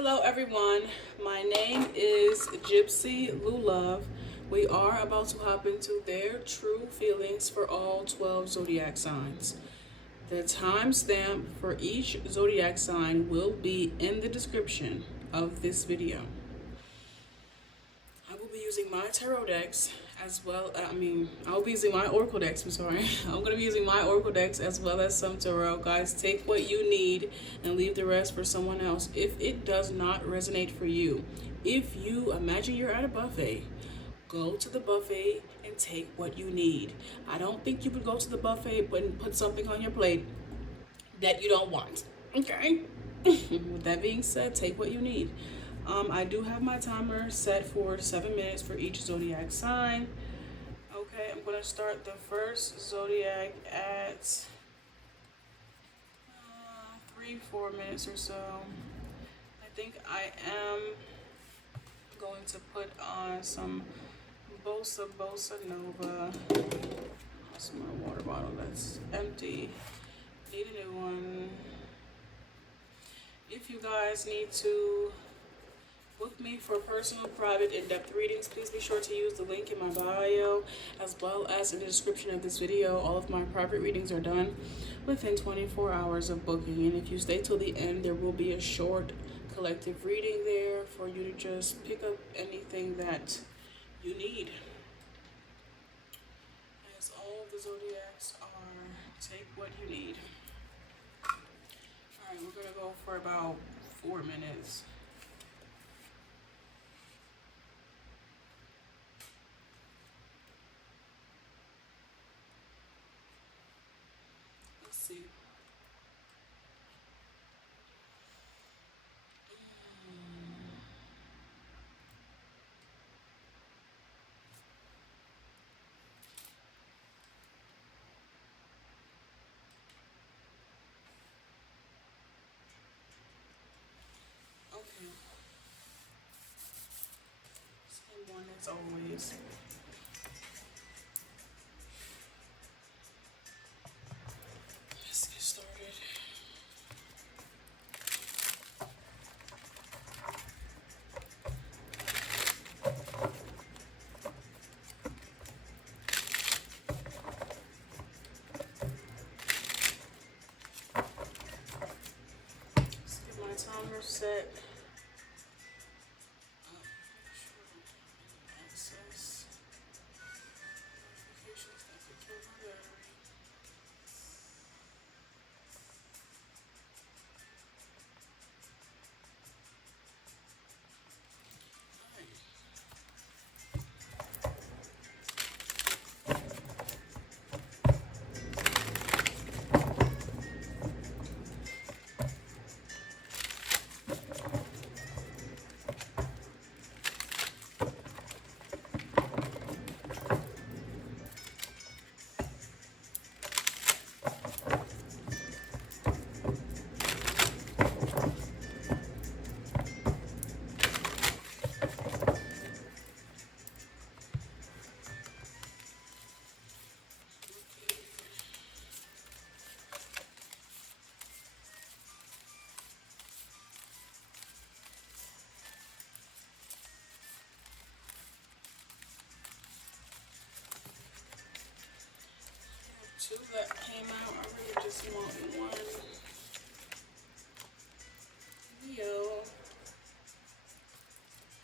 Hello everyone, my name is Gypsy Luluv. We are about to hop into their true feelings for all 12 zodiac signs. The timestamp for each zodiac sign will be in the description of this video. I will be using my tarot decks as well. I'll be using my oracle decks. I'm sorry. I'm going to be using my oracle decks as well as some tarot. Guys, take what you need and leave the rest for someone else. If it does not resonate for you, if you imagine you're at a buffet, go to the buffet and take what you need. I don't think you would go to the buffet and put something on your plate that you don't want. Okay? With that being said, take what you need. I do have my timer set for 7 minutes for each zodiac sign. Okay, I'm going to start the first zodiac at 3-4 minutes or so. I think I am going to put on some Bossa Nova. That's my water bottle that's empty. Need a new one. If you guys need to book me for personal, private, in-depth readings, please be sure to use the link in my bio as well as in the description of this video. All of my private readings are done within 24 hours of booking, and if you stay till the end, there will be a short collective reading there for you to just pick up anything that you need. As all of the zodiacs are, take what you need. Alright, we're gonna go for about 4 minutes. Let's see. Okay. Same one as always. Let's get started. Let's get my timer set. Access. Notifications that could kill my battery. Two that came out. I really just want one. Leo.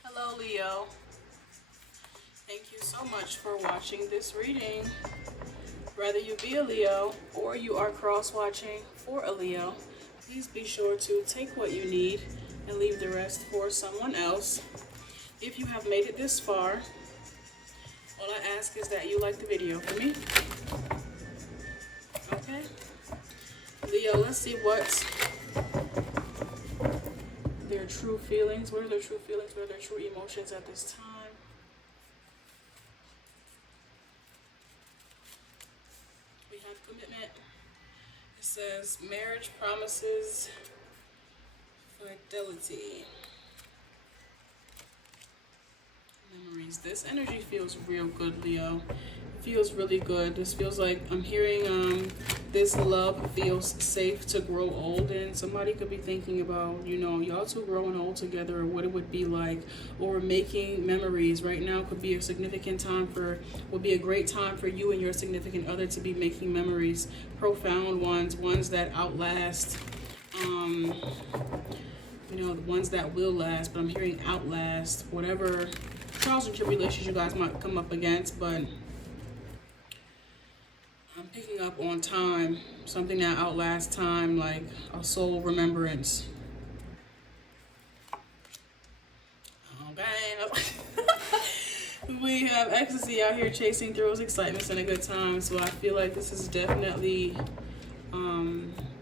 Hello, Leo. Thank you so much for watching this reading. Whether you be a Leo or you are cross-watching for a Leo, please be sure to take what you need and leave the rest for someone else. If you have made it this far, all I ask is that you like the video for me. Okay, Leo, let's see what their true feelings, what are their true feelings, what are their true emotions at this time. We have commitment. It says marriage promises fidelity. Memories. This energy feels real good, Leo. It feels really good. This feels like I'm hearing this love feels safe to grow old in. Somebody could be thinking about, you know, y'all two growing old together, or what it would be like, or making memories. Right now could be a significant time for, would be a great time for you and your significant other to be making memories, profound ones, ones that outlast, you know, the ones that will last, but I'm hearing outlast whatever trials and tribulations you guys might come up against. But I'm picking up on time, something that outlasts time, like a soul remembrance. Okay. We have ecstasy out here chasing thrills, excitements, and a good time. So I feel like this is definitely,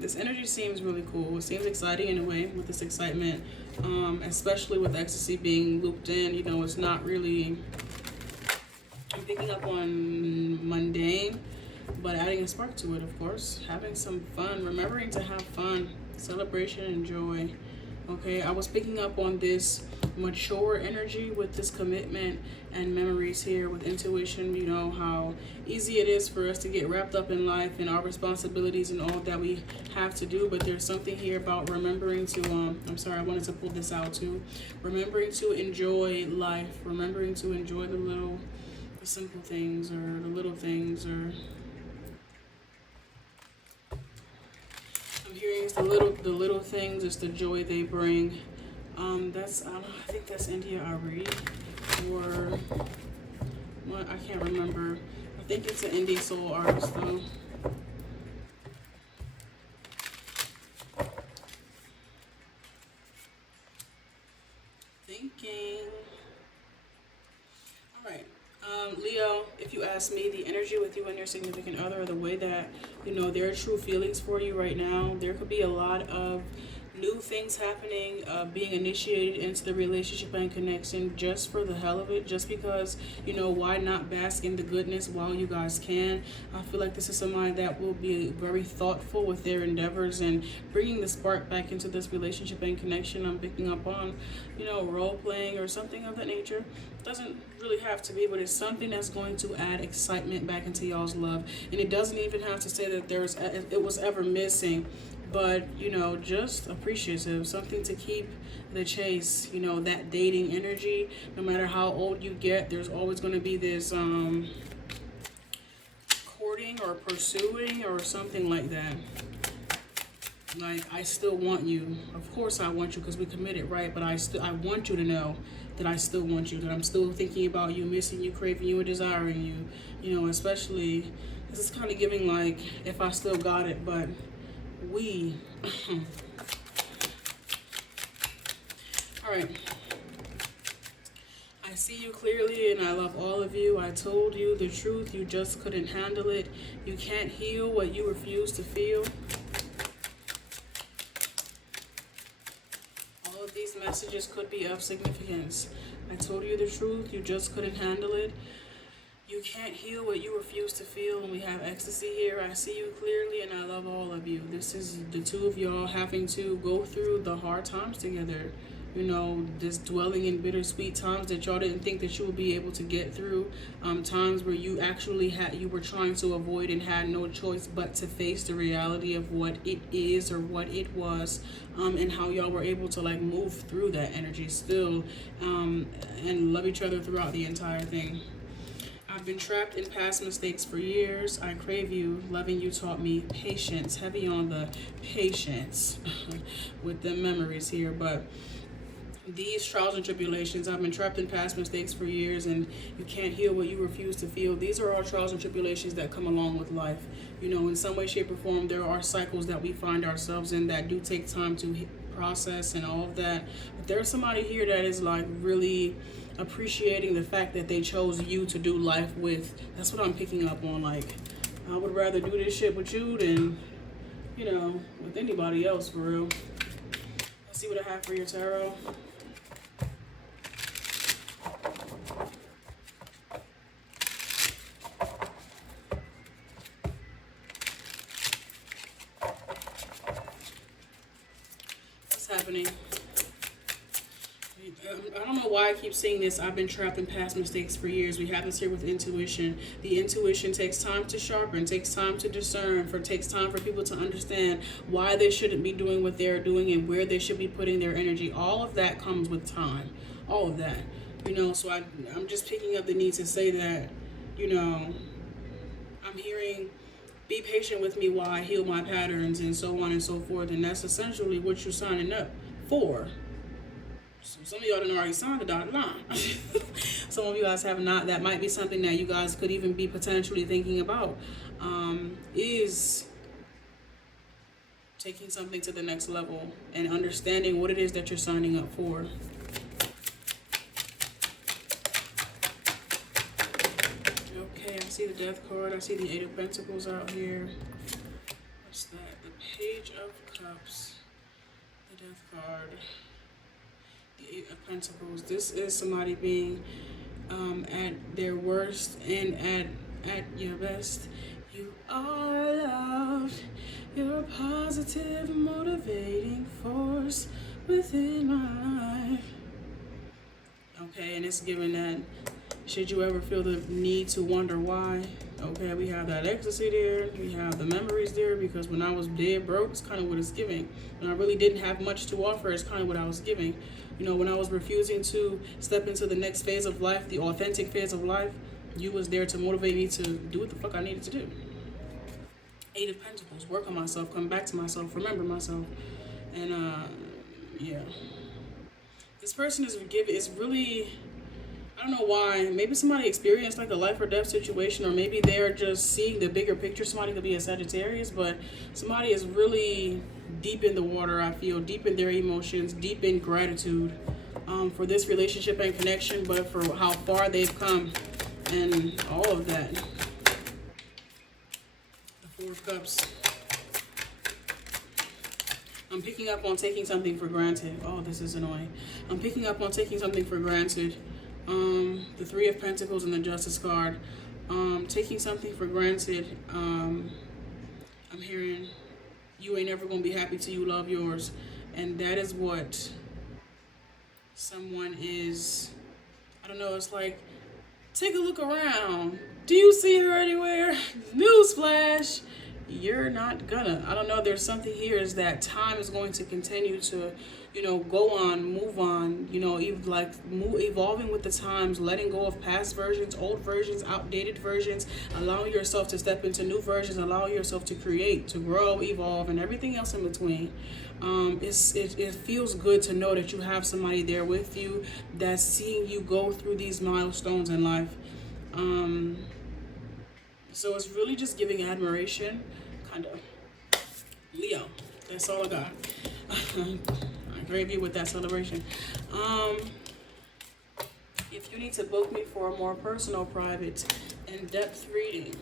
this energy seems really cool. It seems exciting in a way with this excitement, especially with ecstasy being looped in. You know, it's not really, I'm picking up on mundane, but adding a spark to it, of course. Having some fun, remembering to have fun, celebration and joy. Okay, I was picking up on this mature energy with this commitment and memories here with intuition. You know how easy it is for us to get wrapped up in life and our responsibilities and all that we have to do, but there's something here about remembering to I'm sorry, I wanted to pull this out too. Remembering to enjoy life, remembering to enjoy the simple things, or the little things, or I'm hearing it's the little things, it's the joy they bring. That's I think that's India Aries, or what, I can't remember. I think it's an indie soul artist though. Thinking. All right. Leo, if you ask me, the energy with you and your significant other, the way that, you know, their true feelings for you right now, there could be a lot of new things happening, being initiated into the relationship and connection just for the hell of it, just because, you know, why not bask in the goodness while you guys can. I feel like this is somebody that will be very thoughtful with their endeavors and bringing the spark back into this relationship and connection. I'm picking up on, you know, role playing or something of that nature. Doesn't really have to be, but it's something that's going to add excitement back into y'all's love. And it doesn't even have to say that it was ever missing, but, you know, just appreciative, something to keep the chase, you know, that dating energy. No matter how old you get, there's always going to be this courting or pursuing or something like that. Like, I still want you. Of course I want you because we committed, right? But I want you to know that I still want you, that I'm still thinking about you, missing you, craving you, and desiring you. You know, especially, this is kind of giving like, if I still got it, but we. All right. I see you clearly and I love all of you. I told you the truth, you just couldn't handle it. You can't heal what you refuse to feel. All of these messages could be of significance. I told you the truth, you just couldn't handle it. You can't heal what you refuse to feel, and we have ecstasy here. I see you clearly, and I love all of you. This is the two of y'all having to go through the hard times together. You know, this dwelling in bittersweet times that y'all didn't think that you would be able to get through. Times where you actually you were trying to avoid and had no choice but to face the reality of what it is or what it was, and how y'all were able to like move through that energy still, and love each other throughout the entire thing. I've been trapped in past mistakes for years. I crave you. Loving you taught me patience. Heavy on the patience with the memories here. But these trials and tribulations, I've been trapped in past mistakes for years, and you can't heal what you refuse to feel. These are all trials and tribulations that come along with life. You know, in some way, shape, or form, there are cycles that we find ourselves in that do take time to process and all of that. But there's somebody here that is like really appreciating the fact that they chose you to do life with. That's what I'm picking up on. Like, I would rather do this shit with you than, you know, with anybody else, for real. Let's see what I have for your tarot. What's happening? I don't know why I keep saying this. I've been trapped in past mistakes for years. We have this here with intuition. The intuition takes time to sharpen, takes time to discern, takes time for people to understand why they shouldn't be doing what they're doing and where they should be putting their energy. All of that comes with time. All of that. So I'm just picking up the need to say that, I'm hearing, be patient with me while I heal my patterns and so on and so forth. And that's essentially what you're signing up for. So some of y'all done already signed the dotted line. Some of you guys have not. That might be something that you guys could even be potentially thinking about. Is taking something to the next level and understanding what it is that you're signing up for. Okay, I see the Death card. I see the Eight of Pentacles out here. What's that? The Page of Cups. The Death card. The Eight of Pentacles. This is somebody being at their worst and at your best. You are loved. You're a positive, motivating force within my life. Okay, and it's given that, should you ever feel the need to wonder why? Okay, we have that ecstasy there. We have the memories there, because when I was dead broke, it's kind of what it's giving. When I really didn't have much to offer, it's kind of what I was giving. When I was refusing to step into the next phase of life, the authentic phase of life, you was there to motivate me to do what the fuck I needed to do. Eight of Pentacles, work on myself, come back to myself, remember myself. And yeah. This person is really, I don't know why. Maybe somebody experienced like a life or death situation, or maybe they're just seeing the bigger picture. Somebody could be a Sagittarius, but somebody is really deep in the water, I feel, deep in their emotions, deep in gratitude for this relationship and connection, but for how far they've come and all of that. The Four of Cups. I'm picking up on taking something for granted. Oh, this is annoying. I'm picking up on taking something for granted. The Three of Pentacles and the Justice card. Taking something for granted. I'm hearing you ain't ever gonna be happy till you love yours. And that is what someone is, I don't know, it's like, take a look around. Do you see her anywhere? Newsflash. You're not gonna. I don't know, there's something here is that time is going to continue to, go on, move on, evolving with the times, letting go of past versions, old versions, outdated versions, allowing yourself to step into new versions, allowing yourself to create, to grow, evolve, and everything else in between. It feels good to know that you have somebody there with you that's seeing you go through these milestones in life. So it's really just giving admiration, kind of. Leo, that's all I got. I grave you with that celebration. If you need to book me for a more personal, private, in-depth reading,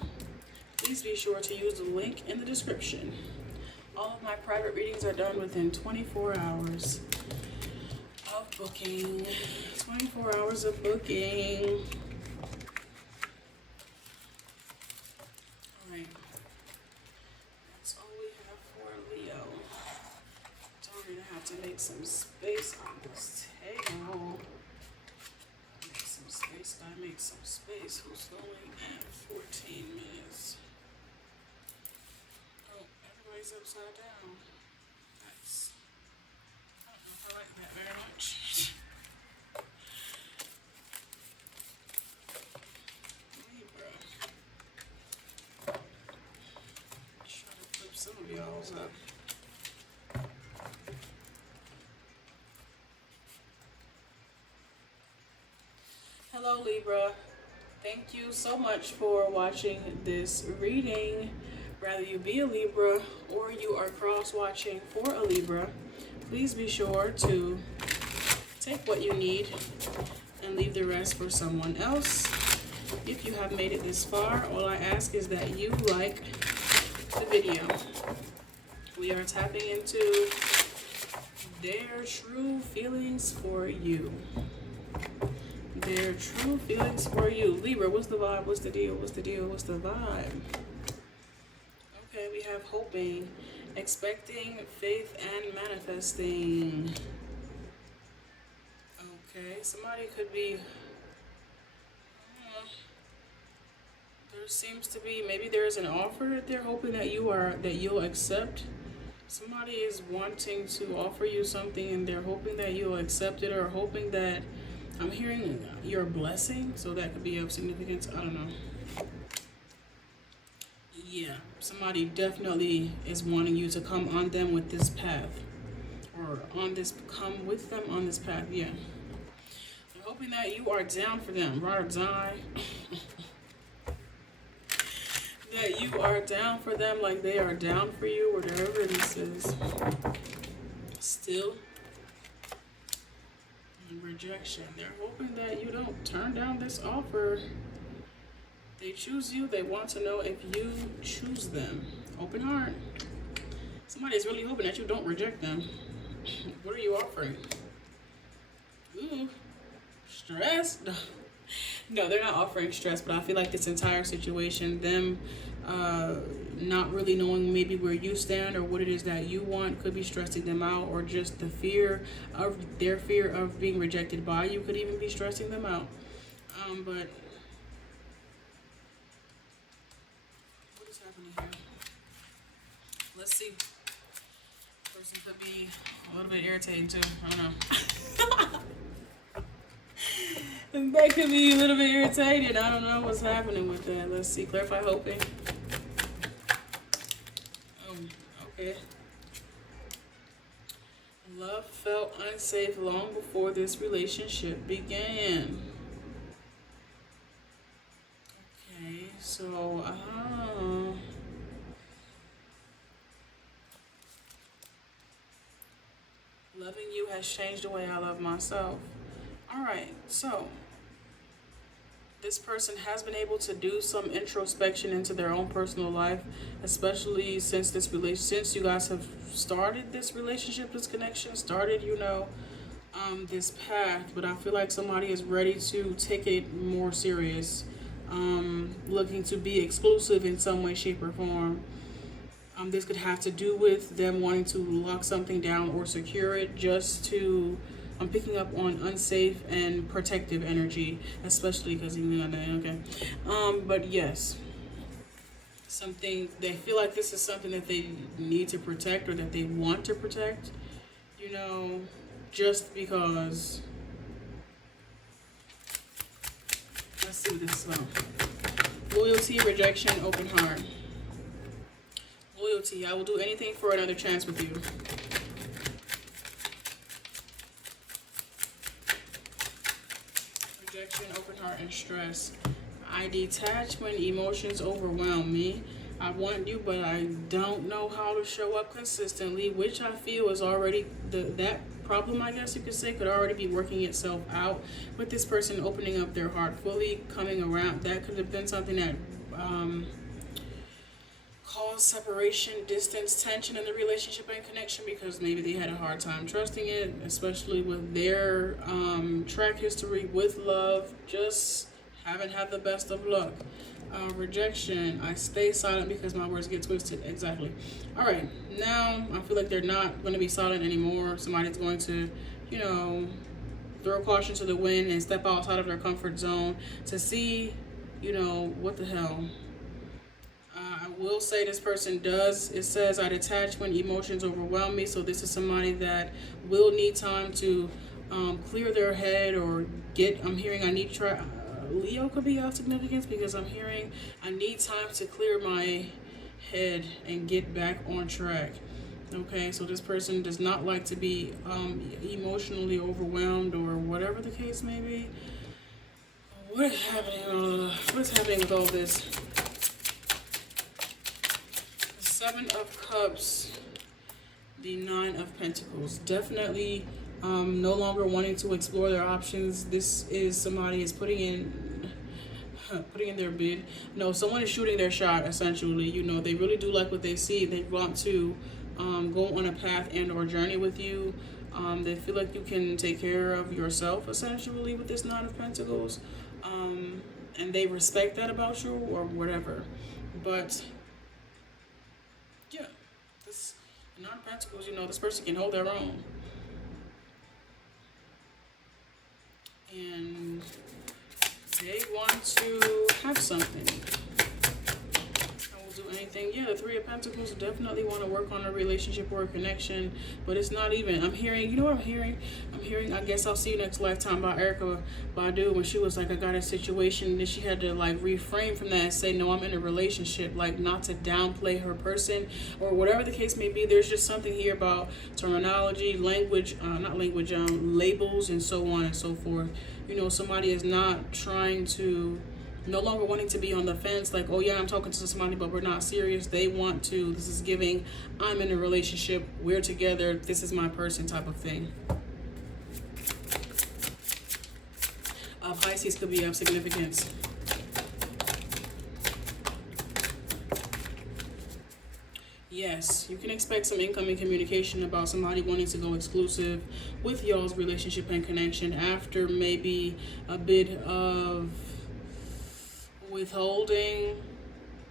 please be sure to use the link in the description. All of my private readings are done within 24 hours of booking. 24 hours of booking. That's all we have for Leo. Don't even have to make some space on this table. Make some space. Gotta make some space. Who's going at 14 minutes? Oh, everybody's upside down. Nice. I don't know if I like that very much. Libra. Try to flip some of y'all's up. Hello Libra, thank you so much for watching this reading. Whether you be a Libra or you are cross-watching for a Libra, please be sure to take what you need and leave the rest for someone else. If you have made it this far, all I ask is that you like the video. We are tapping into their true feelings for you. Their true feelings for you. Libra, what's the vibe? What's the deal? What's the deal? What's the vibe? Okay, we have hoping, expecting, faith, and manifesting. Okay, somebody could be, there seems to be, maybe there's an offer that they're hoping that you'll accept. Somebody is wanting to offer you something and they're hoping that you'll accept it, or hoping that, I'm hearing your blessing, so that could be of significance. I don't know. Yeah, somebody definitely is wanting you to come on them with this path, or come with them on this path. Yeah, I'm hoping that you are down for them, right or die. That you are down for them, like they are down for you, whatever this is. Still, rejection. They're hoping that you don't turn down this offer. They choose you. They want to know if you choose them. Open heart. Somebody's really hoping that you don't reject them. What are you offering? Ooh, stress? No, they're not offering stress, but I feel like this entire situation, them not really knowing maybe where you stand or what it is that you want, could be stressing them out, or just the their fear of being rejected by you could even be stressing them out. But what is happening here? Let's see. Person could be a little bit irritating too. I don't know. That could be a little bit irritated. I don't know what's happening with that. Let's see. Clarify hoping. Oh, okay. Love felt unsafe long before this relationship began. Okay, so, loving you has changed the way I love myself. Alright, so this person has been able to do some introspection into their own personal life, especially since since you guys have started this relationship, this connection, started, this path. But I feel like somebody is ready to take it more serious, looking to be exclusive in some way, shape, or form. This could have to do with them wanting to lock something down or secure it, just to, I'm picking up on unsafe and protective energy, especially because but yes, they feel like this is something that they need to protect, or that they want to protect, just because. Let's see what this is about. Loyalty, rejection, open heart. Loyalty, I will do anything for another chance with you. Rejection, open heart, and stress. I detach when emotions overwhelm me. I want you, but I don't know how to show up consistently, which I feel is already that problem, I guess you could say, could already be working itself out with this person opening up their heart fully, coming around. That could have been something that caused separation, distance, tension in the relationship and connection, because maybe they had a hard time trusting it, especially with their track history with love. Just haven't had the best of luck. Rejection, I stay silent because my words get twisted. Exactly. All right, now I feel like they're not going to be silent anymore. Somebody's going to, throw caution to the wind and step outside of their comfort zone to see, what the hell. I will say this person it says, I detach when emotions overwhelm me. So this is somebody that will need time to clear their head, or I'm hearing I need Leo could be of significance, because I'm hearing I need time to clear my head and get back on track. Okay, so this person does not like to be emotionally overwhelmed, or whatever the case may be. What is happening? What's happening with all this? The 7 of Cups, the 9 of Pentacles. Definitely no longer wanting to explore their options. This is somebody is putting in their bid. No, someone is shooting their shot, essentially. They really do like what they see. They want to go on a path and or journey with you. They feel like you can take care of yourself, essentially, with this 9 of Pentacles. And they respect that about you, or whatever. But yeah, this 9 of Pentacles, this person can hold their own. and they want to have something. I will do anything. Yeah, the Three of Pentacles definitely want to work on a relationship or a connection, but it's not even. I'm hearing, you know what I'm hearing? I'm hearing, I guess I'll see you next lifetime by Erykah Badu, when she was like, I got a situation, then she had to like reframe from that and say, no, I'm in a relationship, like not to downplay her person or whatever the case may be. There's just something here about terminology, language, not language, labels and so on and so forth. You know, somebody is not trying to, no longer wanting to be on the fence, like, oh yeah, I'm talking to somebody, but we're not serious. They want to, this is giving, I'm in a relationship, we're together, this is my person type of thing. Pisces could be of significance. Yes, you can expect some incoming communication about somebody wanting to go exclusive with y'all's relationship and connection after maybe a bit of withholding,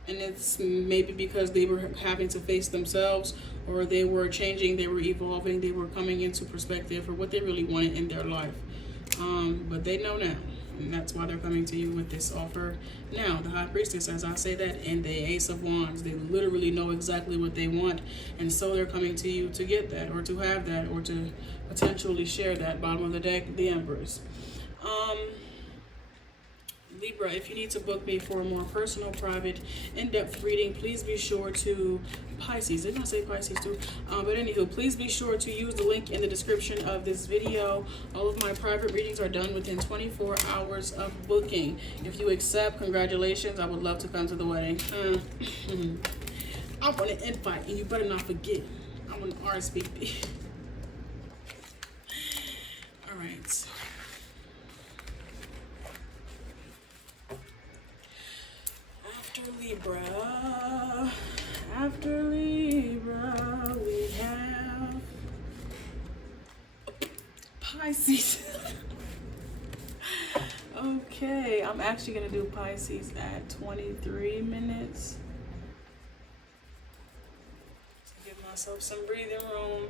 and it's maybe because they were having to face themselves, or they were changing, they were evolving, they were coming into perspective for what they really wanted in their life. But they know now, and that's why they're coming to you with this offer. Now, the High Priestess, as I say that, and the Ace of Wands, they literally know exactly what they want, and so they're coming to you to get that, or to have that, or to potentially share that. Bottom of the deck, the Empress. Libra, if you need to book me for a more personal, private, in-depth reading, please be sure to Pisces. Didn't I say Pisces too? But anywho, please be sure to use the link in the description of this video. All of my private readings are done within 24 hours of booking. If you accept, congratulations. I would love to come to the wedding. I want an invite, and you better not forget. I want an RSVP. All right. After Libra, we have Pisces. Okay, I'm actually going to do Pisces at 23 minutes to give myself some breathing room.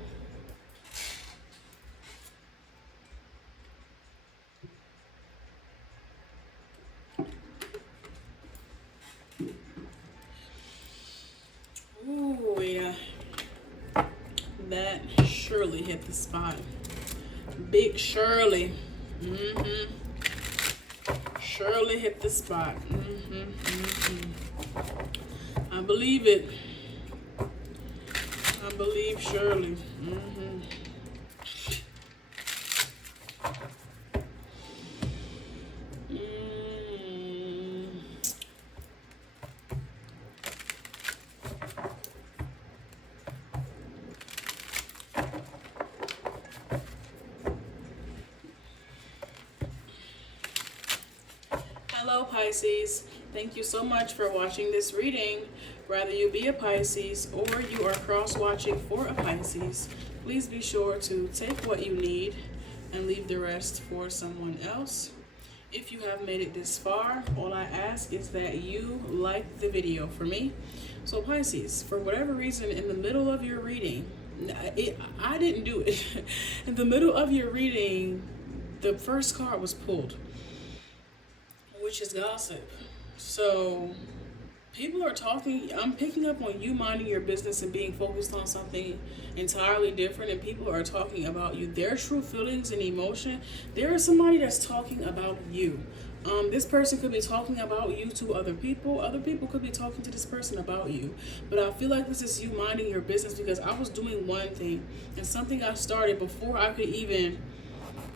Ooh, yeah. That surely hit the spot. Big Shirley. Shirley hit the spot. I believe it. I believe Shirley. Hello Pisces, thank you so much for watching this reading. Whether you be a Pisces or you are cross-watching for a Pisces, please be sure to take what you need and leave the rest for someone else. If you have made it this far, all I ask is that you like the video for me. So Pisces, for whatever reason, in the middle of your reading, I didn't do it. In the middle of your reading, the first card was pulled, which is gossip. So people are talking, I'm picking up on you minding your business and being focused on something entirely different, and people are talking about you, their true feelings and emotion. There is somebody that's talking about you. This person could be talking about you to other people could be talking to this person about you, but I feel like this is you minding your business, because I was doing one thing and something I started before I could even,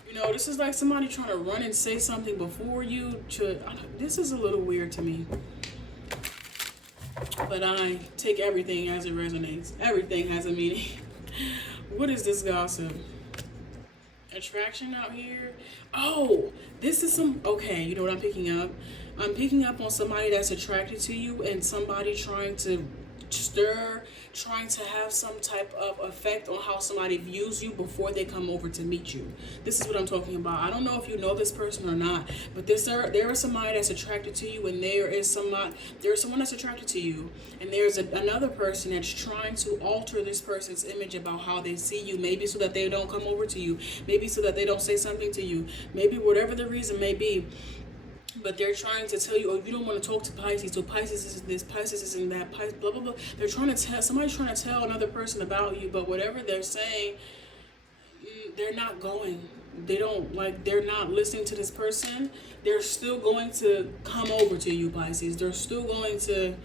you know, this is like somebody trying to run and say something before you. This is a little weird to me. But I take everything as it resonates. Everything has a meaning. What is this gossip? Attraction out here? Oh, this is some, okay, you know what I'm picking up? I'm picking up on somebody that's attracted to you, and somebody trying to trying to have some type of effect on how somebody views you before they come over to meet you. This is what I'm talking about. I don't know if you know this person or not, but there is somebody that's attracted to you, and there's someone that's attracted to you, and there's another person that's trying to alter this person's image about how they see you, maybe so that they don't come over to you, maybe so that they don't say something to you, maybe whatever the reason may be. But they're trying to tell you, oh, you don't want to talk to Pisces, so Pisces is this, Pisces isn't that, Pisces, blah, blah, blah. Somebody's trying to tell another person about you, but whatever they're saying, they're not going. They're not listening to this person. They're still going to come over to you, Pisces. They're still going to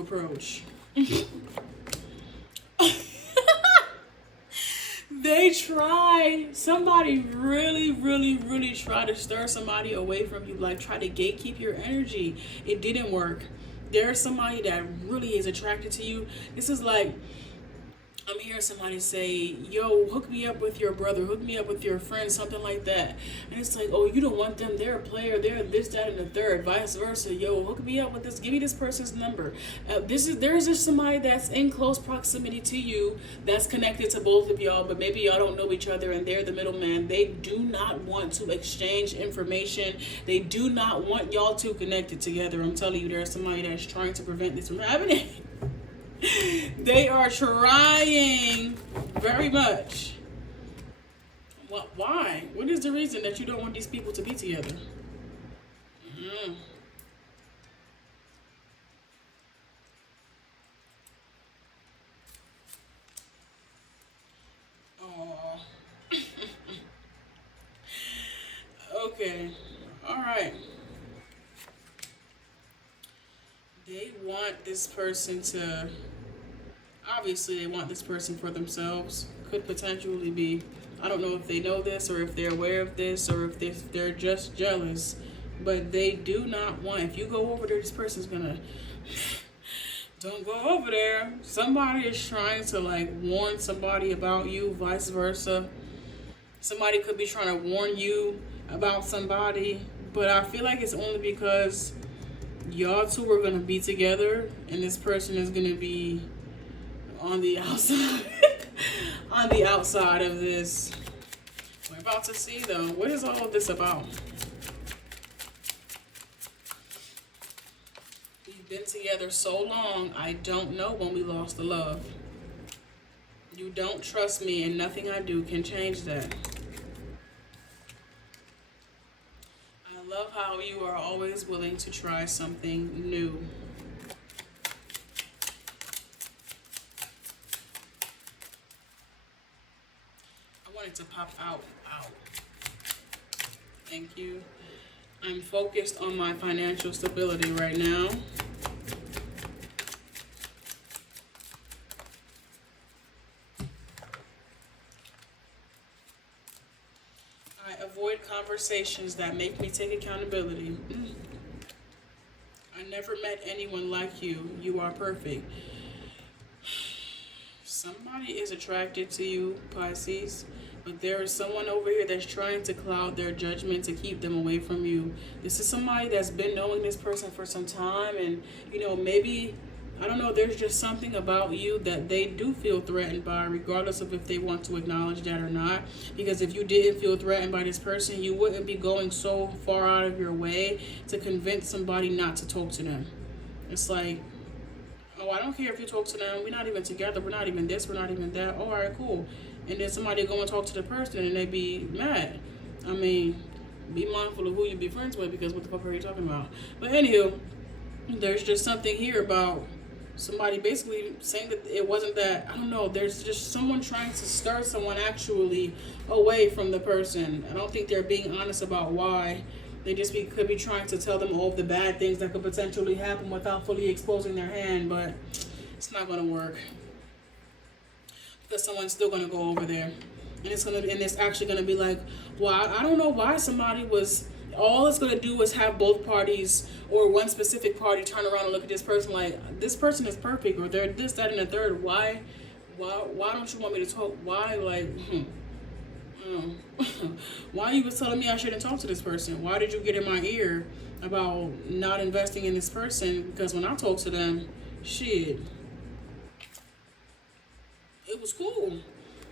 approach. Somebody really tried to stir somebody away from you, like try to gatekeep your energy. It didn't work. There's somebody that really is attracted to you. This is like, I'm hearing somebody say, yo, hook me up with your brother, hook me up with your friend, something like that. And it's like, oh, you don't want them, they're a player, they're this, that, and the third, vice versa. Yo, hook me up with this, give me this person's number. There's just somebody that's in close proximity to you that's connected to both of y'all, but maybe y'all don't know each other and they're the middleman. They do not want to exchange information. They do not want y'all two connected together. I'm telling you, there's somebody that's trying to prevent this from happening. They are trying very much. Why? What is the reason that you don't want these people to be together? Oh. Okay. All right. They want this person to, obviously they want this person for themselves. Could potentially be, I don't know if they know this or if they're aware of this or if they're just jealous, but they do not want, if you go over there, this person's gonna, don't go over there. Somebody is trying to like warn somebody about you, vice versa. Somebody could be trying to warn you about somebody, but I feel like it's only because y'all two are gonna be together, and this person is gonna be on the outside, on the outside of this. We're about to see though. What is all of this about? We've been together so long. I don't know when we lost the love. You don't trust me, and nothing I do can change that. I love how you are always willing to try something new. I want it to pop out. Thank you. I'm focused on my financial stability right now. Avoid conversations that make me take accountability. I never met anyone like you. You are perfect. Somebody is attracted to you, Pisces, but there is someone over here that's trying to cloud their judgment to keep them away from you. This is somebody that's been knowing this person for some time, and maybe, I don't know, there's just something about you that they do feel threatened by, regardless of if they want to acknowledge that or not. Because if you didn't feel threatened by this person, you wouldn't be going so far out of your way to convince somebody not to talk to them. It's like, oh, I don't care if you talk to them. We're not even together. We're not even this. We're not even that. Oh, all right, cool. And then somebody go and talk to the person and they be mad. I mean, be mindful of who you be friends with, because what the fuck are you talking about? But anywho, there's just something here about somebody basically saying that it wasn't that, I don't know, there's just someone trying to stir someone actually away from the person. I don't think they're being honest about why. They just could be trying to tell them all of the bad things that could potentially happen without fully exposing their hand, but it's not going to work. Because someone's still going to go over there. And it's actually going to be like, well, I don't know why somebody was, all it's going to do is have both parties or one specific party turn around and look at this person like, this person is perfect, or they're this, that, and the third. Why don't you want me to talk? Why? Like, Why you was telling me I shouldn't talk to this person? Why did you get in my ear about not investing in this person? Because when I talk to them, shit, it was cool.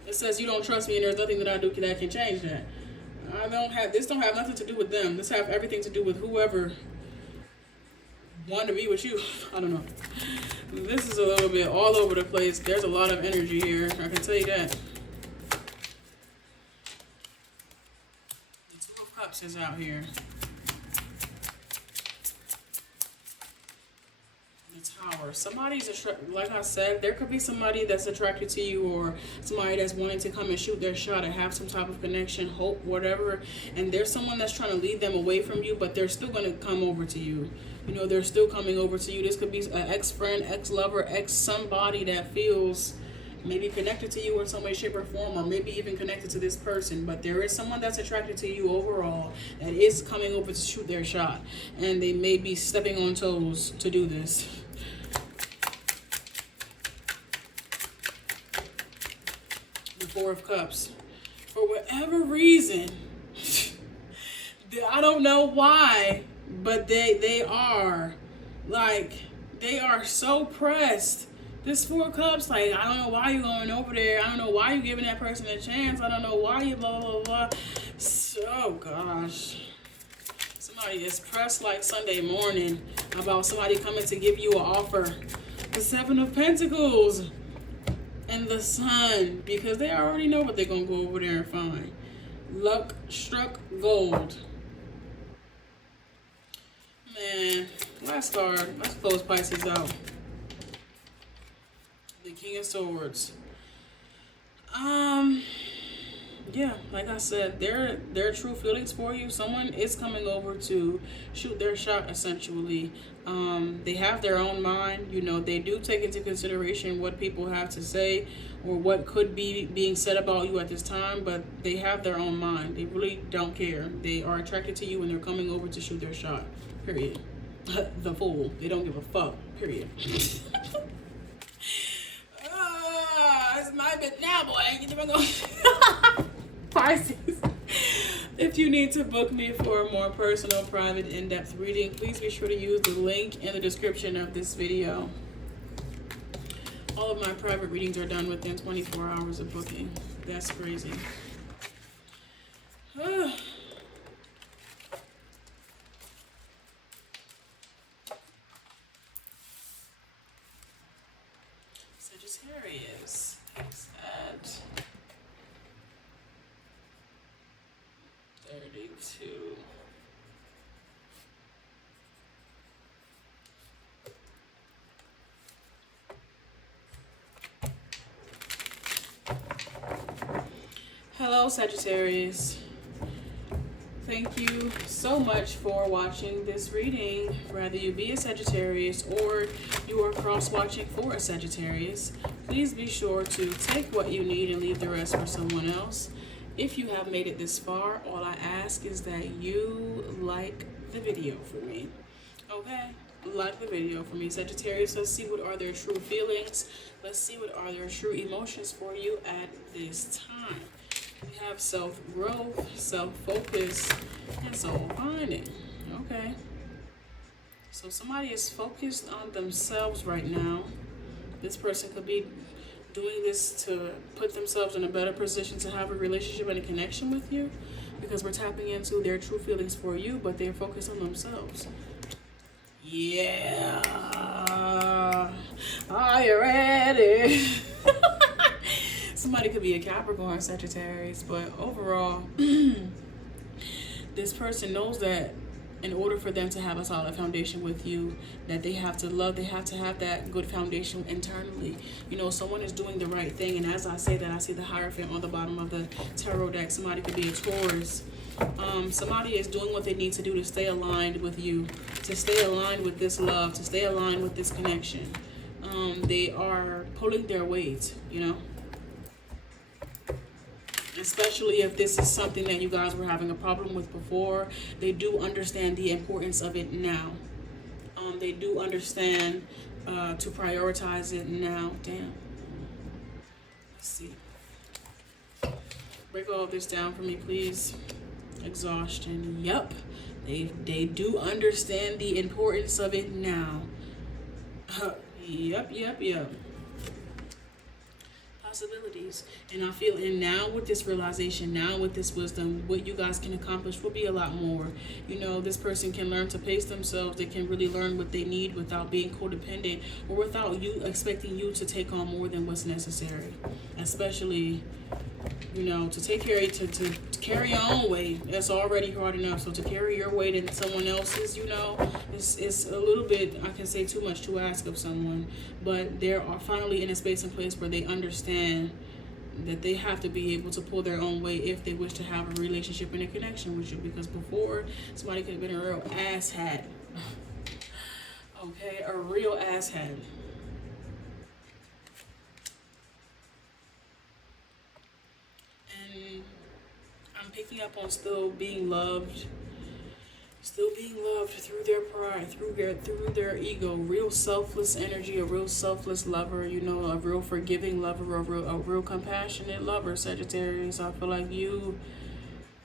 It says you don't trust me and there's nothing that I do that can change that. This don't have nothing to do with them. This have everything to do with whoever wanted to be with you. I don't know. This is a little bit all over the place. There's a lot of energy here. I can tell you that. The Two of Cups is out here. Tower. Somebody's like I said, there could be somebody that's attracted to you, or somebody that's wanting to come and shoot their shot and have some type of connection, hope, whatever. And there's someone that's trying to lead them away from you, but they're still going to come over to you. You know, they're still coming over to you. This could be an ex-friend, ex-lover, ex-somebody that feels maybe connected to you in some way, shape, or form, or maybe even connected to this person. But there is someone that's attracted to you overall that is coming over to shoot their shot, and they may be stepping on toes to do this. Four of Cups. For whatever reason, I don't know why, but they are so pressed. This Four of Cups, like, I don't know why you're going over there. I don't know why you're giving that person a chance. I don't know why you blah blah blah. So gosh, somebody is pressed like Sunday morning about somebody coming to give you an offer. The Seven of Pentacles. And the Sun, because they already know what they're going to go over there and find. Luck struck gold. Man, last card. Let's close Pisces out. The King of Swords. Yeah, like I said, their true feelings for you. Someone is coming over to shoot their shot, essentially. They have their own mind. You know, they do take into consideration what people have to say or what could be being said about you at this time, but they have their own mind. They really don't care. They are attracted to you and they're coming over to shoot their shot. Period. The Fool. They don't give a fuck. Period. It's my bit now, boy. Get the fuck on. Pisces. If you need to book me for a more personal, private, in-depth reading, please be sure to use the link in the description of this video. All of my private readings are done within 24 hours of booking. That's crazy. Sagittarius. At 32. Hello, Sagittarius. Thank you so much for watching this reading. Whether you be a Sagittarius or you are cross-watching for a Sagittarius, please be sure to take what you need and leave the rest for someone else. If you have made it this far, all I ask is that you like the video for me. Okay? Like the video for me. Sagittarius, let's see what are their true feelings. Let's see what are their true emotions for you at this time. We have self-growth, self-focus, and soul-finding. Okay. So somebody is focused on themselves right now. This person could be doing this to put themselves in a better position to have a relationship and a connection with you, because we're tapping into their true feelings for you, but they're focused on themselves. Yeah. Are you ready? Somebody could be a Capricorn, Sagittarius, but overall, this person knows that in order for them to have a solid foundation with you, that they have to love, they have to have that good foundation internally. You know, someone is doing the right thing, and as I say that, I see the Hierophant on the bottom of the tarot deck. Somebody could be a Taurus. Somebody is doing what they need to do to stay aligned with you, to stay aligned with this love, to stay aligned with this connection. They are pulling their weight, you know. Especially if this is something that you guys were having a problem with before, they do understand the importance of it now. They do understand to prioritize it now. Damn. Let's see. Break all this down for me, please. Exhaustion. Yep. They do understand the importance of it now. Yep. Possibilities. And I feel, and now with this realization, now with this wisdom, what you guys can accomplish will be a lot more. You know, this person can learn to pace themselves. They can really learn what they need without being codependent, or without you expecting you to take on more than what's necessary. Especially, you know, to take care to carry your own weight, that's already hard enough. So to carry your weight and someone else's, you know, it's a little bit, I can say, too much to ask of someone. But they are finally in a space and place where they understand that they have to be able to pull their own weight if they wish to have a relationship and a connection with you. Because before, somebody could have been a real asshat. Okay, a real asshat. And I'm picking up on still being loved through their pride, through their ego. Real selfless energy, a real selfless lover, you know, a real forgiving lover, a real compassionate lover, Sagittarius. I feel like you,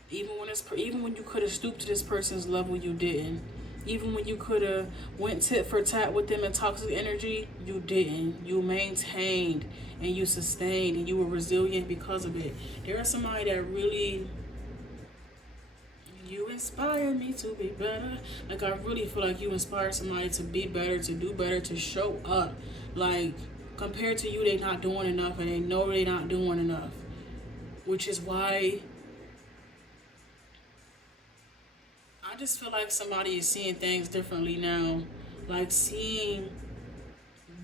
even when you could have stooped to this person's level, you didn't. Even when you could have went tit for tat with them in toxic energy, you didn't. You maintained and you sustained and you were resilient because of it. There is somebody that really, you inspire me to be better. Like, I really feel like you inspire somebody to be better, to do better, to show up. Like, compared to you, they not doing enough, and they know they not doing enough. Which is why I just feel like somebody is seeing things differently now. Like, seeing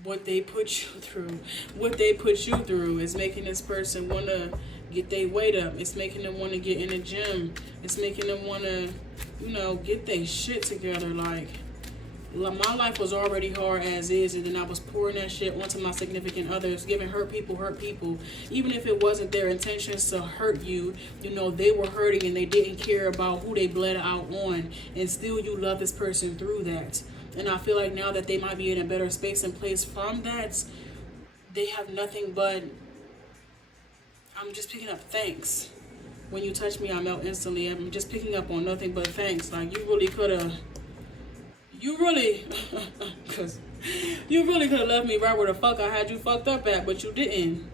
what they put you through. What they put you through is making this person want to get their weight up. It's making them want to get in the gym. It's making them want to, you know, get their shit together. Like, my life was already hard as is, and then I was pouring that shit onto my significant others, giving hurt people. Even if it wasn't their intentions to hurt you, you know, they were hurting and they didn't care about who they bled out on, and still you love this person through that. And I feel like now that they might be in a better space and place from that, they have nothing but, I'm just picking up thanks. When you touch me, I melt instantly. I'm just picking up on nothing but thanks. Like, you really could have left me right where the fuck I had you fucked up at, but you didn't.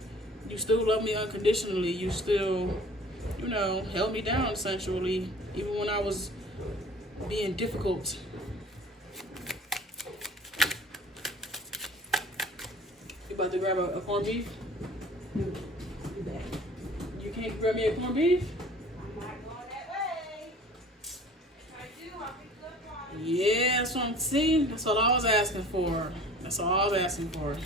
You still love me unconditionally. You still, you know, held me down sensually, even when I was being difficult. You about to grab a corned beef? You can't grab me a corned beef? I'm not going that way. If I do, I'll pick you up on it. Yeah, that's what I was asking for. That's all I was asking for.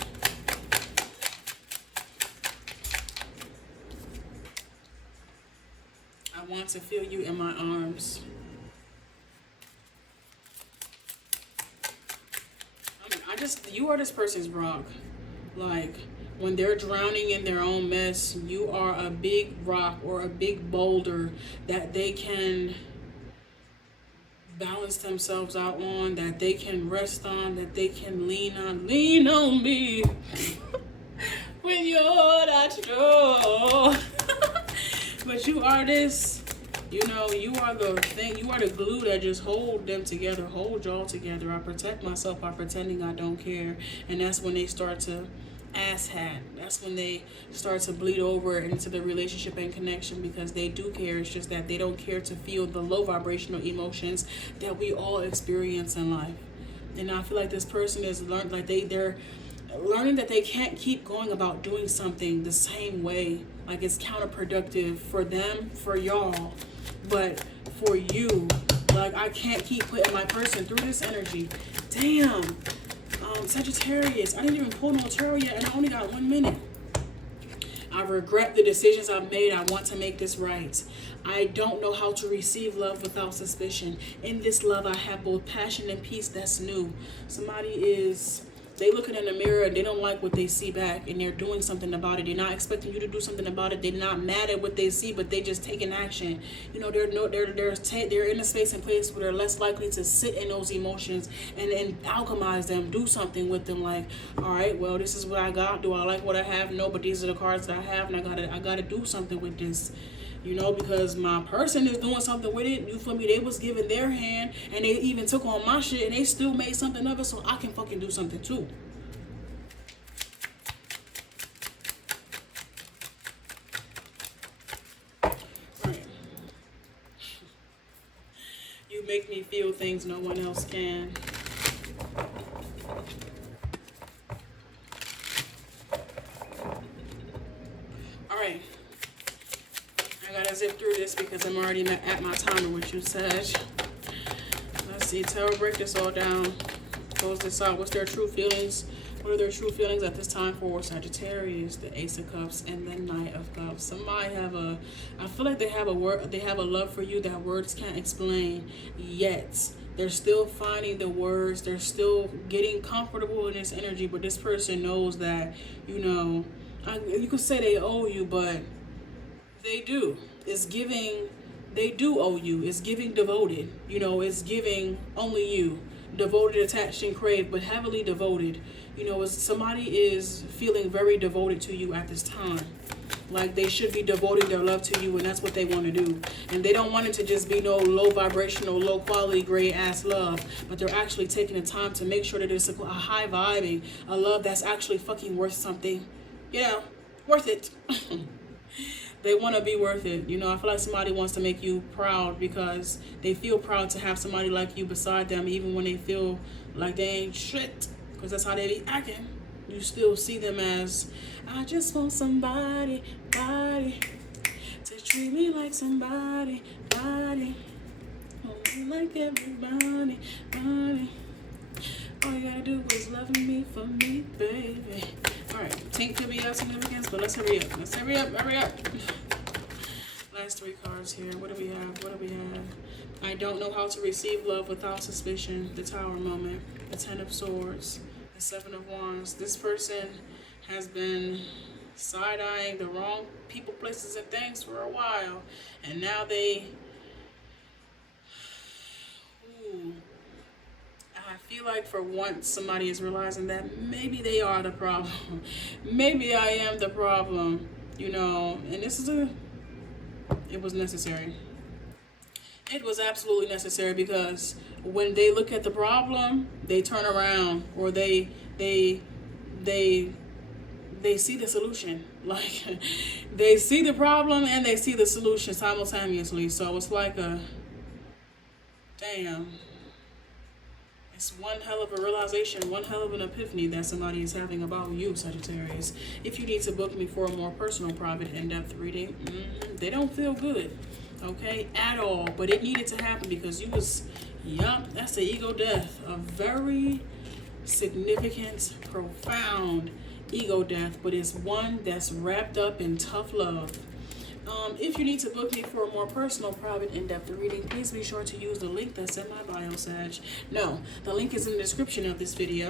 I want to feel you in my arms. You are this person's rock. Like, when they're drowning in their own mess, you are a big rock or a big boulder that they can balance themselves out on, that they can rest on, that they can lean on. Lean on me when you're not sure. But you are this, you know, you are the thing, you are the glue that just hold them together, hold y'all together. I protect myself by pretending I don't care. And that's when they start to asshat. That's when they start to bleed over into the relationship and connection, because they do care. It's just that they don't care to feel the low vibrational emotions that we all experience in life. And I feel like this person is learned, like they're learning that they can't keep going about doing something the same way. Like, it's counterproductive for them, for y'all, but for you. Like, I can't keep putting my person through this energy. Damn. Sagittarius, I didn't even pull no tarot yet, and I only got 1 minute. I regret the decisions I've made. I want to make this right. I don't know how to receive love without suspicion. In this love, I have both passion and peace that's new. Somebody is they looking in the mirror and they don't like what they see back, and they're doing something about it. They're not expecting you to do something about it. They're not mad at what they see, but they just taking action. You know, they're in a space and place where they're less likely to sit in those emotions and alchemize them, do something with them. Like, all right, well, this is what I got. Do I like what I have? No, but these are the cards that I have, and I gotta do something with this. You know, because my person is doing something with it. You feel me? They was giving their hand, and they even took on my shit, and they still made something of it, so I can fucking do something too. Right. You make me feel things no one else can. All right. I gotta zip through this because I'm already at my timer with you, Sag. Let's see. Break this all down. Close this out. What's their true feelings? What are their true feelings at this time for Sagittarius, the Ace of Cups, and the Knight of Cups? Somebody I feel like they have a love for you that words can't explain yet. They're still finding the words. They're still getting comfortable in this energy, but this person knows that, you know, you could say they owe you, but they do. It's giving, they do owe you. It's giving devoted. You know, it's giving only you. Devoted, attached, and craved, but heavily devoted. You know, somebody is feeling very devoted to you at this time. Like they should be devoting their love to you, and that's what they want to do. And they don't want it to just be no low vibrational, low quality, gray ass love, but they're actually taking the time to make sure that it's a high vibing, a love that's actually fucking worth something. You know, worth it. They want to be worth it. You know, I feel like somebody wants to make you proud because they feel proud to have somebody like you beside them, even when they feel like they ain't shit, because that's how they be acting. You still see them as, I just want somebody to treat me like somebody, want me like everybody. All you gotta do is love me for me, baby. Alright, Tank could be of significance, but let's hurry up. Last three cards here. What do we have? I don't know how to receive love without suspicion. The Tower moment. The Ten of Swords. The Seven of Wands. This person has been side-eyeing the wrong people, places, and things for a while. And now I feel like for once somebody is realizing that maybe they are the problem. Maybe I am the problem, you know, and it was necessary. It was absolutely necessary because when they look at the problem, they turn around or they see the solution. Like they see the problem and they see the solution simultaneously. So it's like damn. It's one hell of a realization, one hell of an epiphany that somebody is having about you, Sagittarius. If you need to book me for a more personal, private, in-depth reading, they don't feel good, okay, at all. But it needed to happen because you was, that's the ego death. A very significant, profound ego death, but it's one that's wrapped up in tough love. If you need to book me for a more personal, private, in-depth reading, please be sure to use the link that's in my bio, Sag. No, the link is in the description of this video.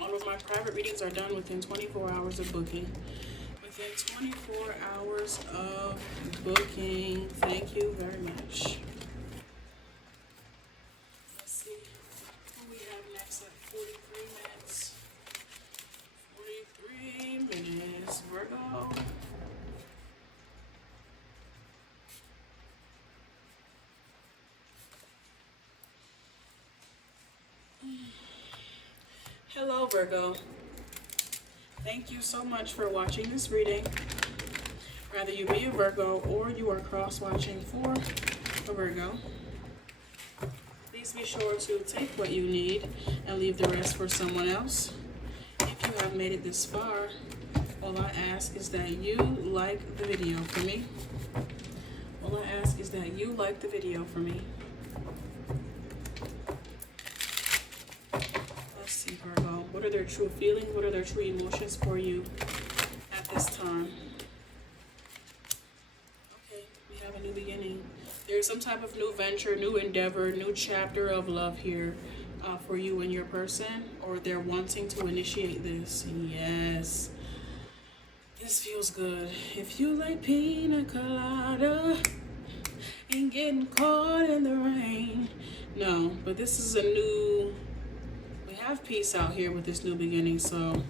All of my private readings are done within 24 hours of booking. Within 24 hours of booking. Thank you very much. Let's see who we have next at 43 minutes. 43 minutes. Virgo. Hello, Virgo. Thank you so much for watching this reading. Whether you be a Virgo or you are cross-watching for a Virgo, please be sure to take what you need and leave the rest for someone else. If you have made it this far, all I ask is that you like the video for me. All I ask is that you like the video for me. Virgo, what are their true feelings? What are their true emotions for you at this time? Okay, we have a new beginning. There's some type of new venture, new endeavor, new chapter of love here. for you and your person, or they're wanting to initiate this. Yes. This feels good. If you like pina colada and getting caught in the rain. No, but this is a new, we have peace out here with this new beginning. So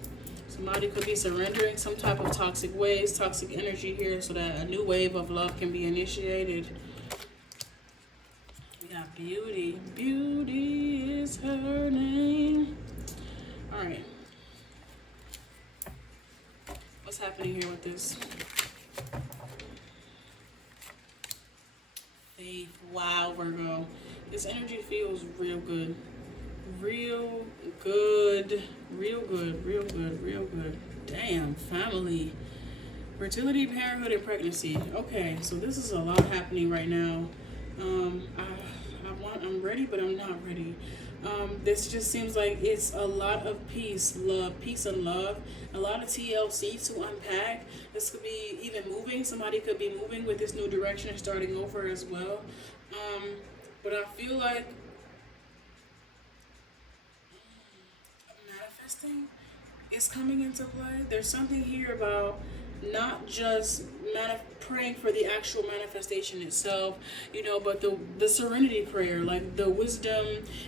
somebody could be surrendering some type of toxic ways, toxic energy here, so that a new wave of love can be initiated. We got beauty. Beauty is her name. All right. What's happening here with this? Faith. Wow, Virgo. This energy feels real good. Real good. Real good. Real good. Real good. Damn, family. Fertility, parenthood, and pregnancy. Okay, so this is a lot happening right now. I'm ready, but I'm not ready. This just seems like it's a lot of peace and love. A lot of TLC to unpack. This could be even moving. Somebody could be moving with this new direction and starting over as well. But I feel like manifesting is coming into play. There's something here about not just praying for the actual manifestation itself, but the serenity prayer, like the wisdom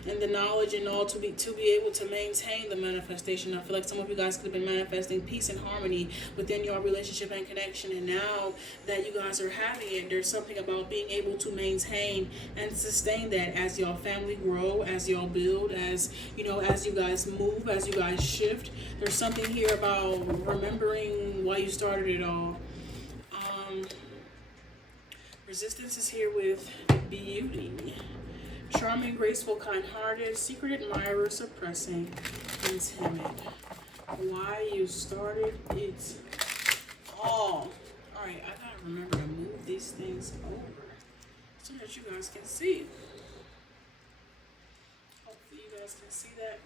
and the knowledge and all to be able to maintain the manifestation. I feel like some of you guys could have been manifesting peace and harmony within your relationship and connection, and now that you guys are having it, there's something about being able to maintain and sustain that as your family grow, as y'all build, as as you guys move, as you guys shift. There's something here about remembering why you started it all. Resistance is here with beauty. Charming, graceful, kind-hearted, secret admirer, suppressing, and timid. Why you started it all. Alright, I gotta remember to move these things over so that you guys can see. Hopefully you guys can see that.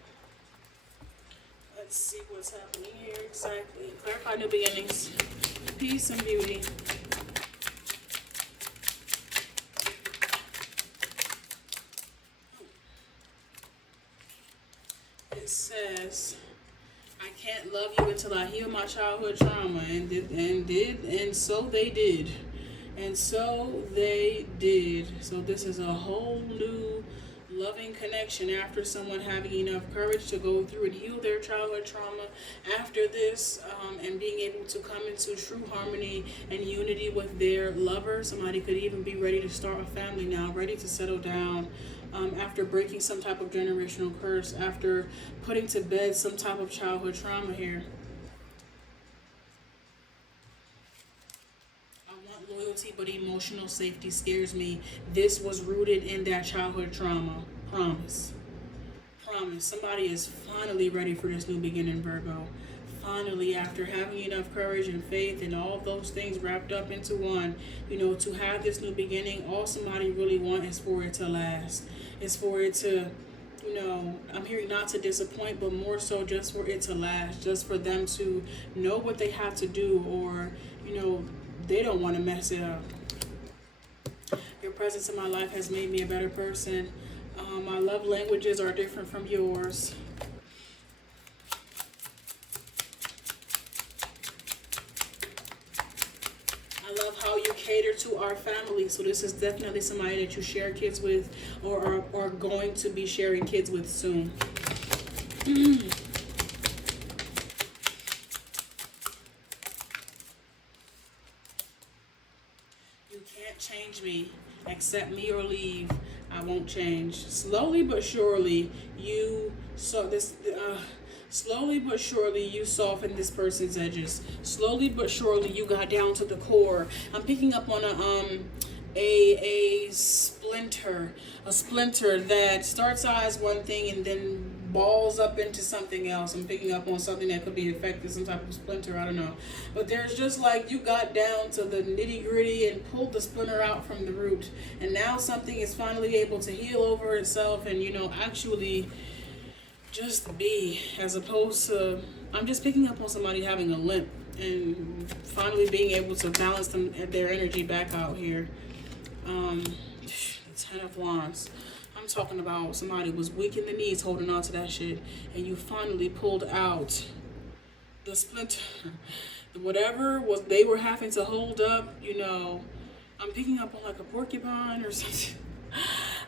Let's see what's happening here exactly. Clarify new beginnings. Peace and beauty. It says, I can't love you until I heal my childhood trauma, and so they did. And so they did. So this is a whole new loving connection after someone having enough courage to go through and heal their childhood trauma after this, and being able to come into true harmony and unity with their lover. Somebody could even be ready to start a family now, ready to settle down, after breaking some type of generational curse, after putting to bed some type of childhood trauma here. Loyalty, but emotional safety scares me. This was rooted in that childhood trauma. Promise. Somebody is finally ready for this new beginning, Virgo. Finally, after having enough courage and faith and all those things wrapped up into one, to have this new beginning, all somebody really wants is for it to last. It's for it to, I'm hearing not to disappoint, but more so just for it to last, just for them to know what they have to do, or, they don't want to mess it up. Your presence in my life has made me a better person. My love languages are different from yours. I love how you cater to our family. So this is definitely somebody that you share kids with, or are going to be sharing kids with soon. Change me, accept me or leave. I won't change. Slowly but surely you soften this person's edges. Slowly but surely you got down to the core. I'm picking up on a splinter that starts out as one thing and then balls up into something else. I'm picking up on something that could be affected, some type of splinter, I don't know. But there's just like you got down to the nitty gritty and pulled the splinter out from the root. And now something is finally able to heal over itself and, actually just be, as opposed to, I'm just picking up on somebody having a limp and finally being able to balance their energy back out here. The 10 of Wands. I'm talking about somebody was weak in the knees holding on to that shit, and you finally pulled out the splinter. Whatever was they were having to hold up, you know, I'm picking up on like a porcupine or something.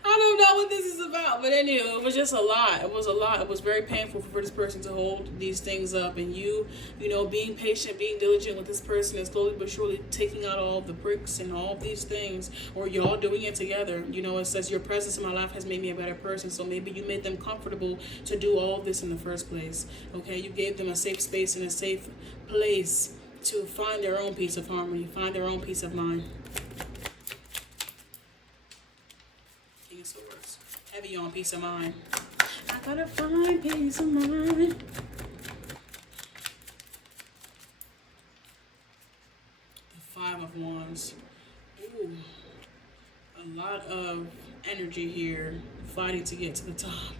I don't know what this is about, but anyway, it was just a lot. It was a lot. It was very painful for this person to hold these things up, and you know, being patient, being diligent with this person, and slowly but surely taking out all the bricks and all these things, or y'all doing it together. You know, it says your presence in my life has made me a better person. So maybe you made them comfortable to do all this in the first place. Okay, you gave them a safe space and a safe place to find their own peace of harmony, find their own peace of mind. Swords. Heavy on peace of mind. I gotta find peace of mind. The Five of Wands. Ooh. A lot of energy here fighting to get to the top.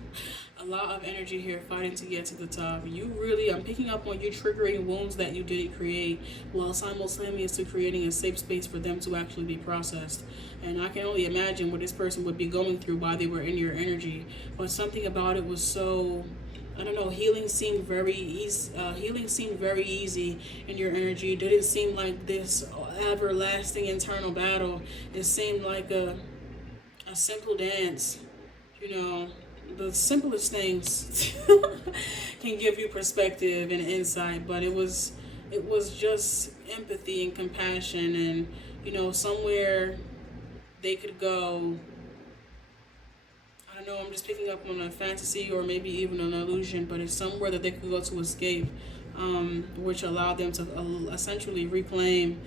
A lot of energy here fighting to get to the top. You really, I'm picking up on you triggering wounds that you didn't create, while simultaneously creating a safe space for them to actually be processed. And I can only imagine what this person would be going through while they were in your energy. But something about it was so, I don't know, healing seemed very easy. Healing seemed very easy in your energy. It didn't seem like this everlasting internal battle. It seemed like a simple dance, you know. The simplest things can give you perspective and insight, but it was just empathy and compassion, and you know, somewhere they could go. I don't know, I'm just picking up on a fantasy or maybe even an illusion, but it's somewhere that they could go to escape, which allowed them to essentially reclaim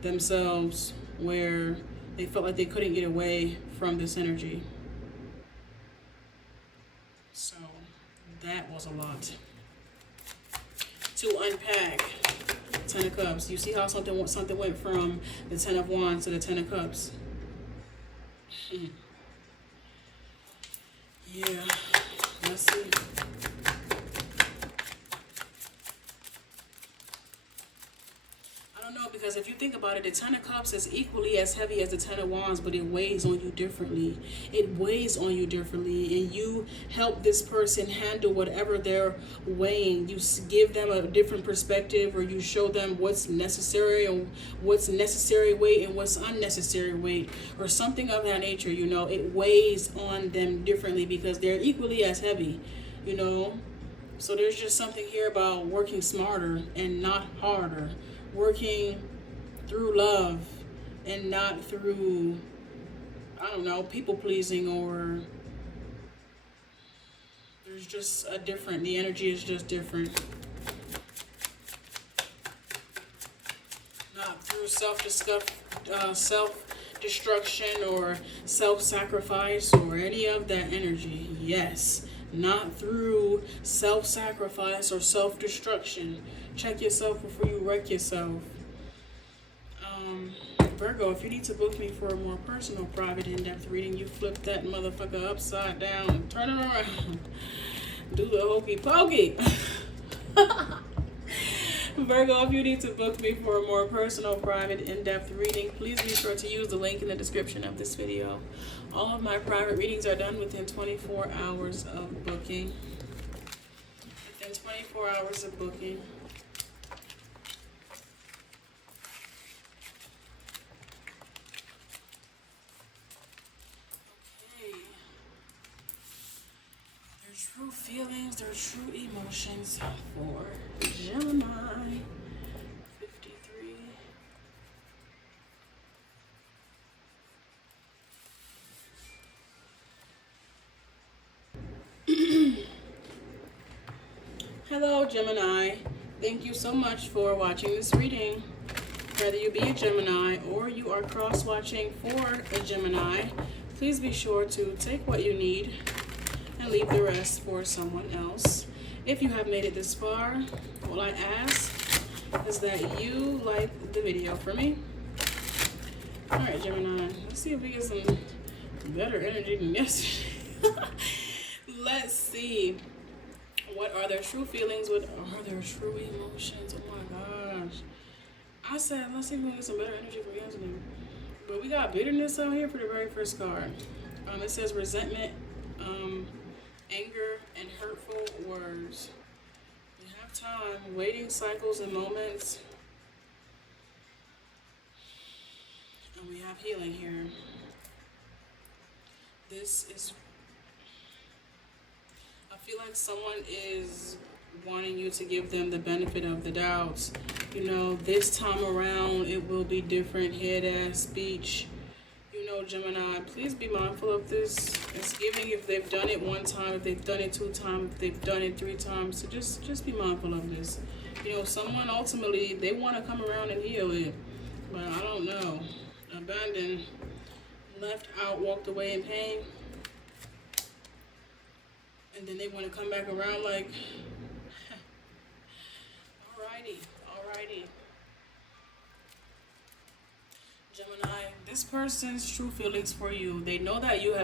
themselves, where they felt like they couldn't get away from this energy. So that was a lot to unpack. Ten of Cups. You see how something went from the Ten of Wands to the Ten of Cups. Yeah. Let's see. I don't know, because if you think about it, the Ten of Cups is equally as heavy as the Ten of Wands, but it weighs on you differently. It weighs on you differently, and you help this person handle whatever they're weighing. You give them a different perspective, or you show them what's necessary and what's necessary weight and what's unnecessary weight, or something of that nature. You know, it weighs on them differently because they're equally as heavy, you know. So there's just something here about working smarter and not harder. Working through love and not through, I don't know, people pleasing, or there's just a different, the energy is just different. Not through self-destruction or self-sacrifice or any of that energy. Yes, not through self-sacrifice or self-destruction. Check yourself before you wreck yourself. Virgo, if you need to book me for a more personal, private, in-depth reading, you flip that motherfucker upside down and turn it around. Do the hokey pokey. Virgo, if you need to book me for a more personal, private, in-depth reading, please be sure to use the link in the description of this video. All of my private readings are done within 24 hours of booking. Within 24 hours of booking. True feelings, their true emotions for Gemini. 53. Hello, Gemini. Thank you so much for watching this reading. Whether you be a Gemini or you are cross-watching for a Gemini, please be sure to take what you need and leave the rest for someone else. If you have made it this far, all I ask is that you like the video for me. Alright, Gemini, let's see if we get some better energy than yesterday. Let's see. What are their true feelings? What are their true emotions? Oh my gosh. I said, let's see if we can get some better energy for yesterday. But we got bitterness out here for the very first card. It says resentment anger and hurtful words. We have time, waiting cycles and moments. And we have healing here. This is, I feel like someone is wanting you to give them the benefit of the doubts. You know, this time around it will be different. Head-ass speech. You know, Gemini, please be mindful of this. It's giving if they've done it one time, if they've done it 2 times, if they've done it 3 times. So just be mindful of this. You know, someone ultimately, they want to come around and heal it. But I don't know. Abandoned, left out, walked away in pain. And then they want to come back around like, alrighty. Gemini, this person's true feelings for you. They know that you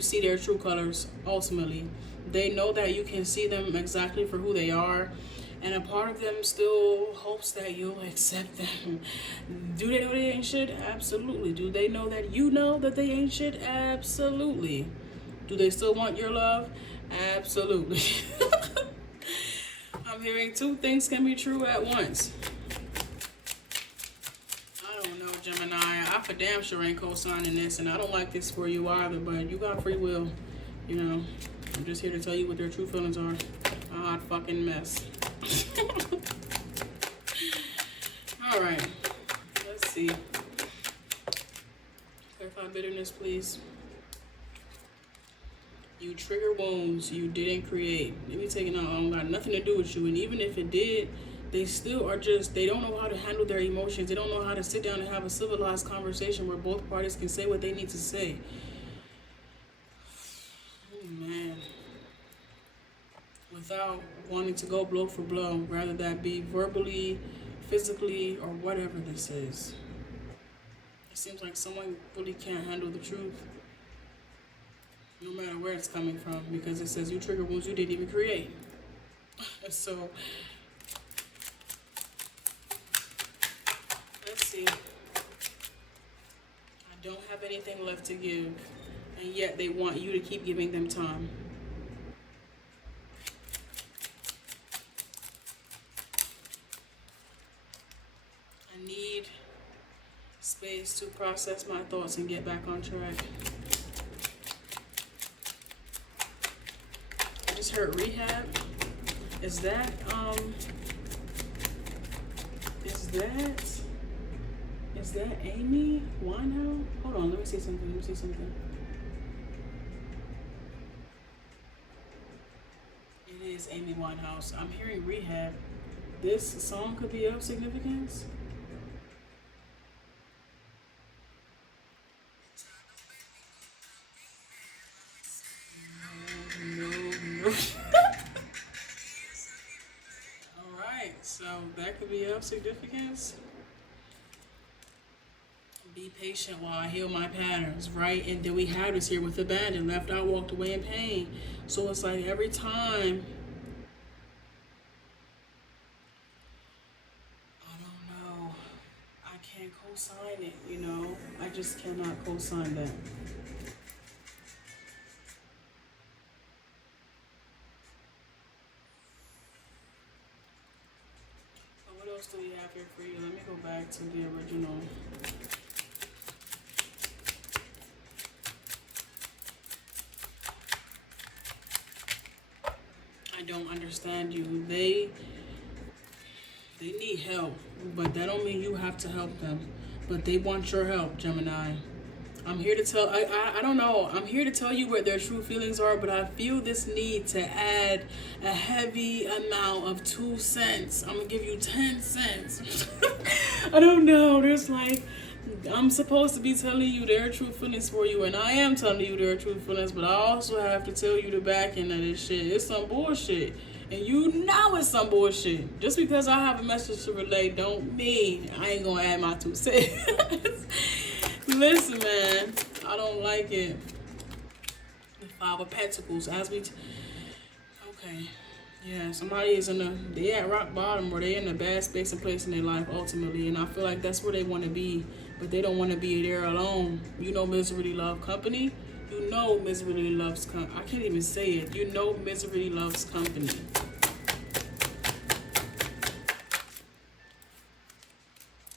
see their true colors ultimately. They know that you can see them exactly for who they are. And a part of them still hopes that you'll accept them. Do they know they ain't shit? Absolutely. Do they know that you know that they ain't shit? Absolutely. Do they still want your love? Absolutely. I'm hearing 2 things can be true at once. I don't know, Gemini. I for damn sure ain't co-signing this, and I don't like this for you either, but you got free will. You know, I'm just here to tell you what their true feelings are. A hot fucking mess. All right, let's see. Clarify bitterness, please. You trigger wounds you didn't create. Maybe taking out got nothing to do with you, and even if it did, they still are just, they don't know how to handle their emotions. They don't know how to sit down and have a civilized conversation where both parties can say what they need to say. Oh man. Without wanting to go blow for blow, rather that be verbally, physically, or whatever this is. It seems like someone really can't handle the truth, no matter where it's coming from, because it says you trigger wounds you didn't even create. So, let's see. I don't have anything left to give, and yet they want you to keep giving them time. I need space to process my thoughts and get back on track. I just heard rehab. Is that Amy Winehouse? Hold on, let me see something. It is Amy Winehouse. I'm hearing rehab. This song could be of significance. No. Alright, so that could be of significance. Be patient while I heal my patterns, right? And then we have this here with abandoned, left out, walked away in pain. So it's like every time, I don't know, I can't co-sign it, you know? I just cannot co-sign that. So what else do we have here for you? Let me go back to the original. I don't understand you. They need help, but that don't mean you have to help them. But they want your help, Gemini. I'm here to tell, I don't know, I'm here to tell you what their true feelings are, but I feel this need to add a heavy amount of 2 cents. I'm gonna give you 10 cents. I don't know, there's like, I'm supposed to be telling you their true feelings for you, and I am telling you their true feelings, but I also have to tell you the back end of this shit. It's some bullshit, and you know it's some bullshit. Just because I have a message to relay don't mean I ain't gonna add my 2 cents. Listen, man, I don't like it. The 5 of Pentacles, okay. Yeah, somebody is they at rock bottom, or they in a bad space and place in their life ultimately, and I feel like that's where they want to be, but they don't want to be there alone. You know, misery love company. You know misery loves I can't even say it. You know misery loves company.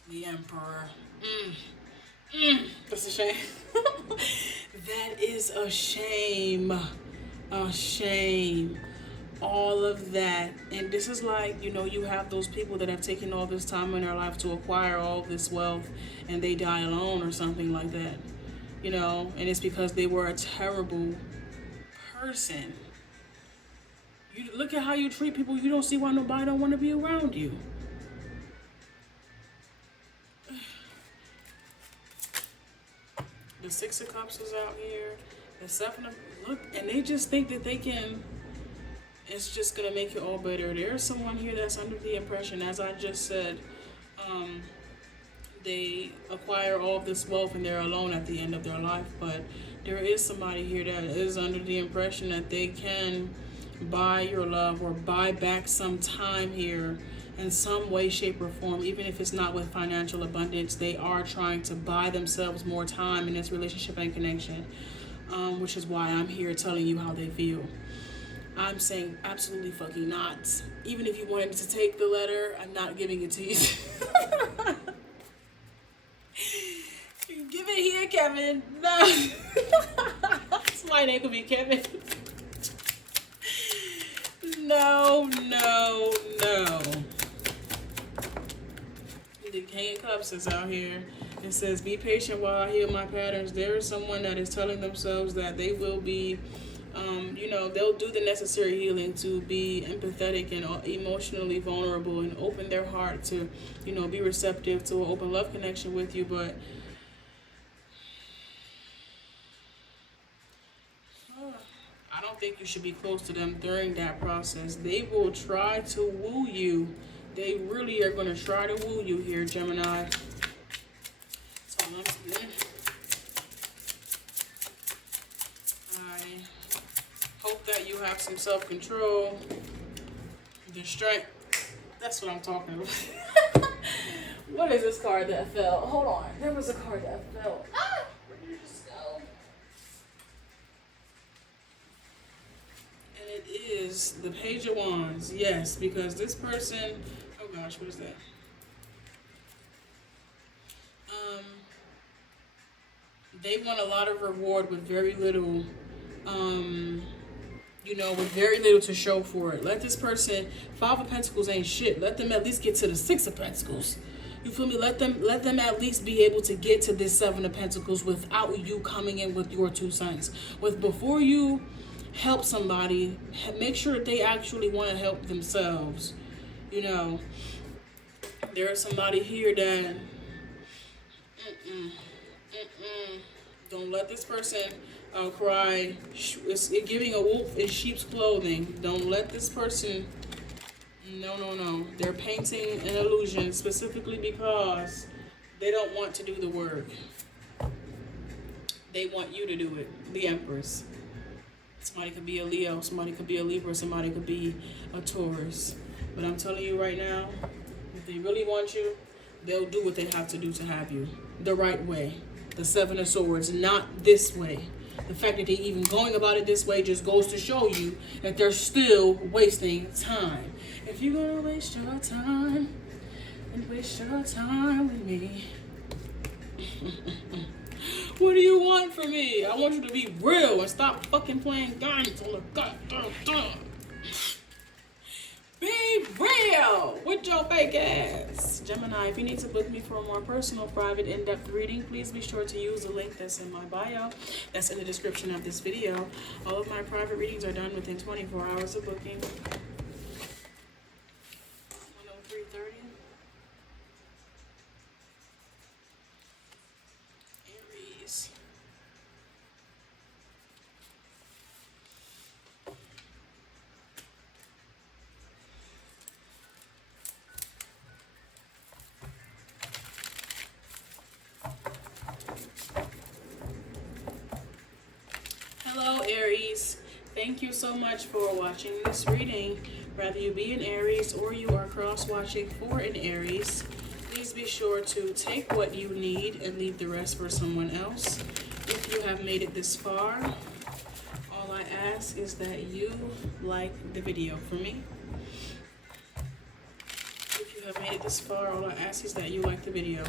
The Emperor. That's a shame. That is a shame. A shame. All of that. And this is like, you know, you have those people that have taken all this time in their life to acquire all this wealth and they die alone or something like that. You know, and it's because they were a terrible person. You look at how you treat people, you don't see why nobody don't want to be around you. The Six of Cups is out here. The Seven of look, and they just think that they can. It's just gonna make it all better. There's someone here that's under the impression, as I just said, they acquire all of this wealth and they're alone at the end of their life. But there is somebody here that is under the impression that they can buy your love or buy back some time here in some way, shape, or form. Even if it's not with financial abundance, they are trying to buy themselves more time in this relationship and connection, which is why I'm here telling you how they feel. I'm saying absolutely fucking not. Even if you wanted to take the letter, I'm not giving it to you. Give it here, Kevin. No. Somebody name could be Kevin. No. The King of Cups is out here. It says, be patient while I heal my patterns. There is someone that is telling themselves that they will be, they'll do the necessary healing to be empathetic and emotionally vulnerable and open their heart to, be receptive to an open love connection with you. But I don't think you should be close to them during that process. They will try to woo you. They really are going to try to woo you here, Gemini. So I'm seeing. I hope that you have some self-control, the strength. That's what I'm talking about. What is this card that fell? Hold on. There was a card that fell. Ah! Where did it just go? And it is the Page of Wands. Yes, because this person... Oh gosh, what is that? They want a lot of reward with very little, with very little to show for it. Let this person, Five of Pentacles ain't shit. Let them at least get to the Six of Pentacles. You feel me? Let them at least be able to get to this Seven of Pentacles without you coming in with your 2 cents. Before you help somebody, make sure that they actually want to help themselves. There's somebody here that don't let this person cry. It's giving a wolf in sheep's clothing. Don't let this person. No. They're painting an illusion specifically because they don't want to do the work. They want you to do it. The Empress. Somebody could be a Leo. Somebody could be a Libra. Somebody could be a Taurus. But I'm telling you right now, if they really want you, they'll do what they have to do to have you. The right way. The Seven of Swords, not this way. The fact that they're even going about it this way just goes to show you that they're still wasting time. If you're going to waste your time, then waste your time with me. What do you want from me? I want you to be real and stop fucking playing games on the goddamn time. Be real with your fake ass. Gemini, if you need to book me for a more personal, private, in-depth reading, please be sure to use the link that's in my bio. That's in the description of this video. All of my private readings are done within 24 hours of booking. 103:30. Aries. Hello Aries, thank you so much for watching this reading. Whether you be an Aries or you are cross-watching for an Aries, please be sure to take what you need and leave the rest for someone else. If you have made it this far, all I ask is that you like the video for me. If you have made it this far, all I ask is that you like the video.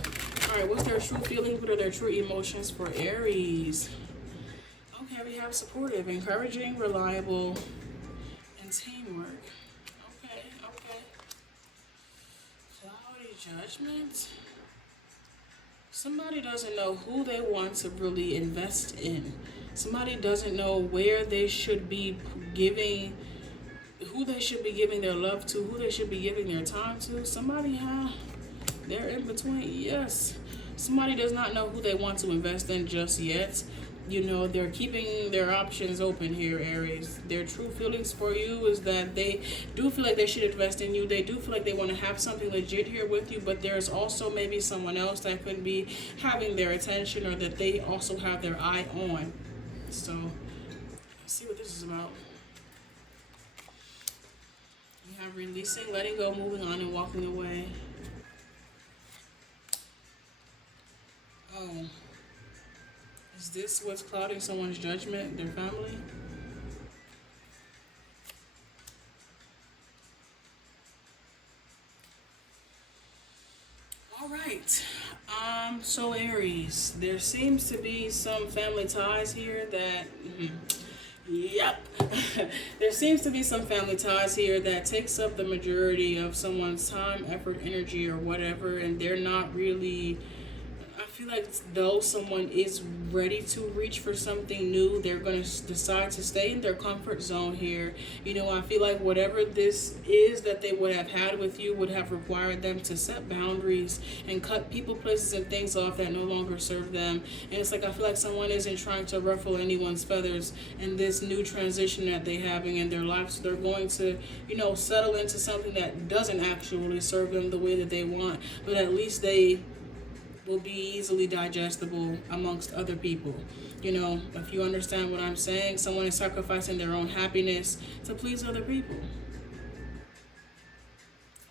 Alright, what's their true feelings? What are their true emotions for Aries? Okay, we have supportive, encouraging, reliable, and teamwork. Okay. Cloudy judgment. Somebody doesn't know who they want to really invest in. Somebody doesn't know where they should be giving, who they should be giving their love to, who they should be giving their time to. Somebody, they're in between. Yes. Somebody does not know who they want to invest in just yet. You know, they're keeping their options open here, Aries. Their true feelings for you is that they do feel like they should invest in you. They do feel like they want to have something legit here with you, but there's also maybe someone else that could be having their attention or that they also have their eye on. So, let's see what this is about. You have releasing, letting go, moving on, and walking away. Oh. Is this what's clouding someone's judgment, their family? All right. So Aries, there seems to be some family ties here that, yep. There seems to be some family ties here that takes up the majority of someone's time, effort, energy, or whatever, and they're not really, I feel like though someone is ready to reach for something new, they're going to decide to stay in their comfort zone here. You know, I feel like whatever this is that they would have had with you would have required them to set boundaries and cut people, places, and things off that no longer serve them. And it's like I feel like someone isn't trying to ruffle anyone's feathers in this new transition that they're having in their lives. So they're going to, you know, settle into something that doesn't actually serve them the way that they want, but at least they will be easily digestible amongst other people. You know, if you understand what I'm saying, someone is sacrificing their own happiness to please other people.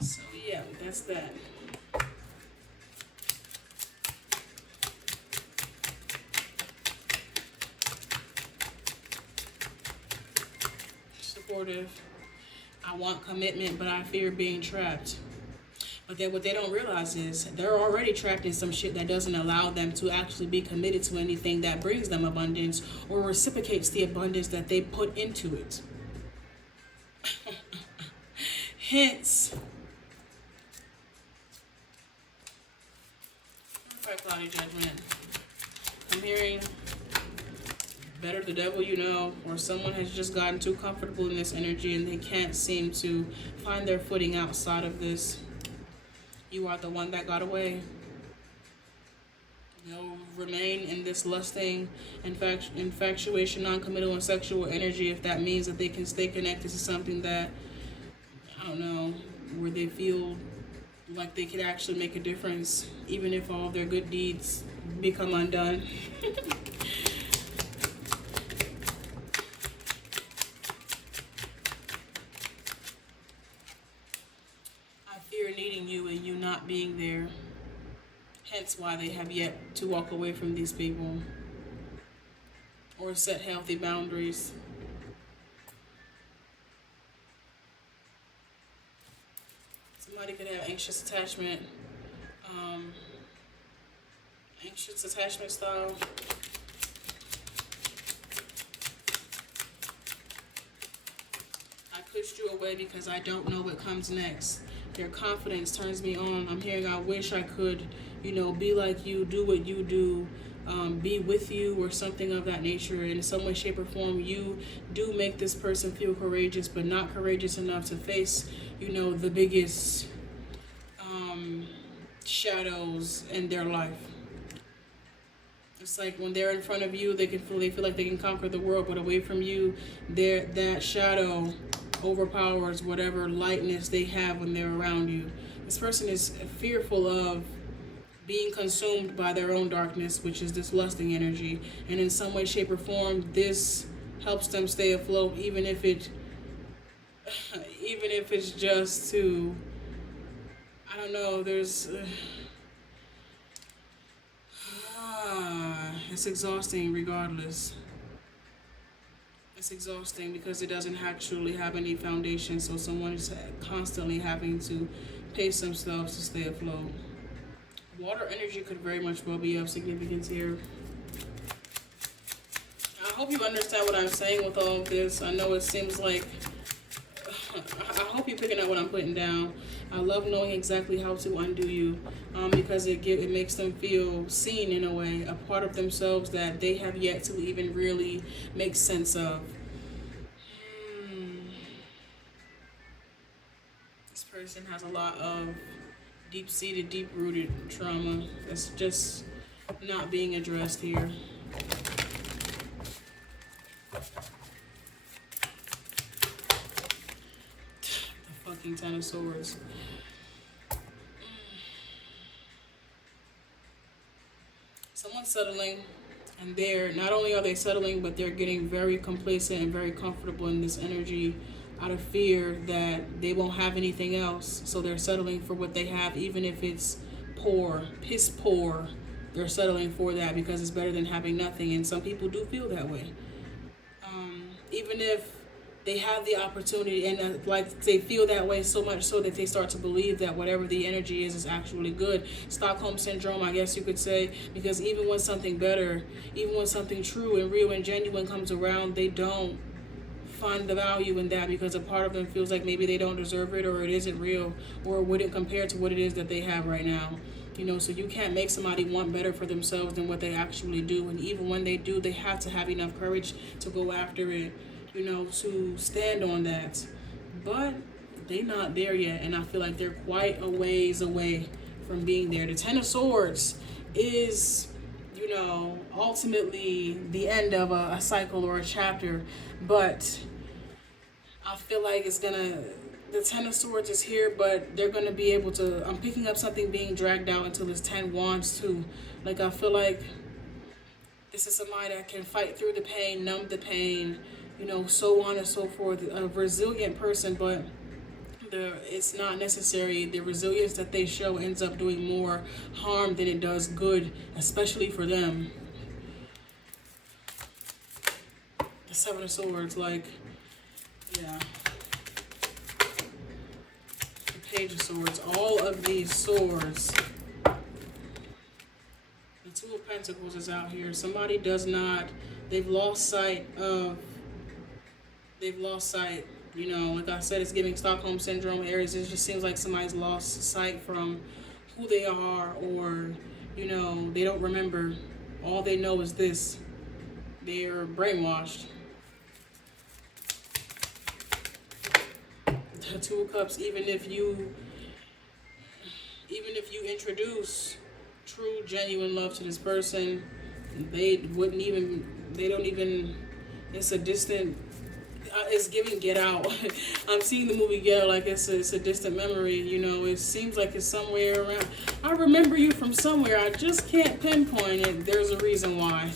So yeah, that's that. Supportive. I want commitment, but I fear being trapped. But then what they don't realize is they're already trapped in some shit that doesn't allow them to actually be committed to anything that brings them abundance or reciprocates the abundance that they put into it. Hence, cloudy judgment. I'm hearing better the devil you know, or someone has just gotten too comfortable in this energy and they can't seem to find their footing outside of this. You are the one that got away. They'll remain in this lusting, infatuation, non-committal, and sexual energy if that means that they can stay connected to something that, I don't know, where they feel like they could actually make a difference, even if all their good deeds become undone. Needing you and you not being there, hence why they have yet to walk away from these people or set healthy boundaries. Somebody could have anxious attachment style. I pushed you away because I don't know what comes next. Your confidence turns me on. I'm hearing I wish I could, you know, be like you, do what you do, be with you or something of that nature. In some way, shape, or form, you do make this person feel courageous, but not courageous enough to face, you know, the biggest shadows in their life. It's like when they're in front of you, they feel like they can conquer the world, but away from you, that shadow overpowers whatever lightness they have when they're around you. This person is fearful of being consumed by their own darkness, which is this lusting energy, and in some way, shape, or form, this helps them stay afloat, even if it's just to, I don't know, there's it's exhausting regardless. It's exhausting because it doesn't actually have any foundation, so someone is constantly having to pace themselves to stay afloat. Water energy could very much well be of significance here. I hope you understand what I'm saying with all of this. I know it seems like, I hope you're picking up what I'm putting down. I love knowing exactly how to undo you, because it makes them feel seen in a way, a part of themselves that they have yet to even really make sense of. This person has a lot of deep-seated, deep-rooted trauma that's just not being addressed here. The fucking Ten of Swords. Someone's settling, and not only are they settling, but they're getting very complacent and very comfortable in this energy out of fear that they won't have anything else. So they're settling for what they have, even if it's poor, piss poor. They're settling for that because it's better than having nothing. And some people do feel that way. Even if they have the opportunity, and like they feel that way so much so that they start to believe that whatever the energy is actually good. Stockholm syndrome, I guess you could say, because even when something better, even when something true and real and genuine comes around, they don't find the value in that because a part of them feels like maybe they don't deserve it, or it isn't real, or it wouldn't compare to what it is that they have right now. You know, so you can't make somebody want better for themselves than what they actually do. And even when they do, they have to have enough courage to go after it, you know, to stand on that. But they're not there yet, and I feel like they're quite a ways away from being there. The Ten of Swords is, you know, ultimately the end of a cycle or a chapter, but I feel like the Ten of Swords is here, but they're gonna be able to, I'm picking up something being dragged out until this 10 Wands too. Like, I feel like this is somebody that can fight through the pain, numb the pain, you know, so on and so forth. A resilient person, but it's not necessary. The resilience that they show ends up doing more harm than it does good, especially for them. The Seven of Swords, like, yeah. The Page of Swords, all of these swords. The Two of Pentacles is out here. Somebody they've lost sight, you know, like I said, it's giving Stockholm Syndrome, Aries. It just seems like somebody's lost sight from who they are, or, you know, they don't remember. All they know is this. They're brainwashed. The Two of Cups, even if you introduce true, genuine love to this person, it's a distant, it's giving Get Out. I'm seeing the movie Get Out like it's a distant memory, you know. It seems like it's somewhere around. I remember you from somewhere. I just can't pinpoint it. There's a reason why.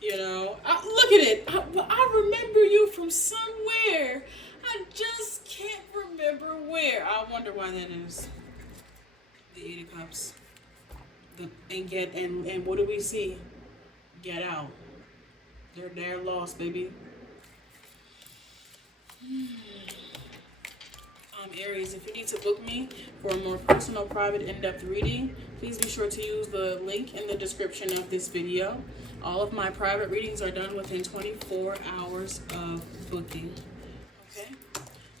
You know, look at it. I remember you from somewhere. I just can't remember where. I wonder why that is. The Eight of Cups. And what do we see? Get out. They're lost, baby. Aries, if you need to book me for a more personal, private, in-depth reading, please be sure to use the link in the description of this video. All of my private readings are done within 24 hours of booking. Okay?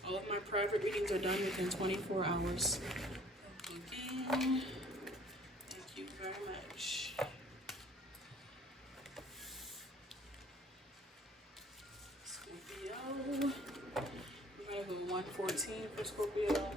All of my private readings are done within 24 hours of booking. Thank you very much. Scorpio. 114 for Scorpio.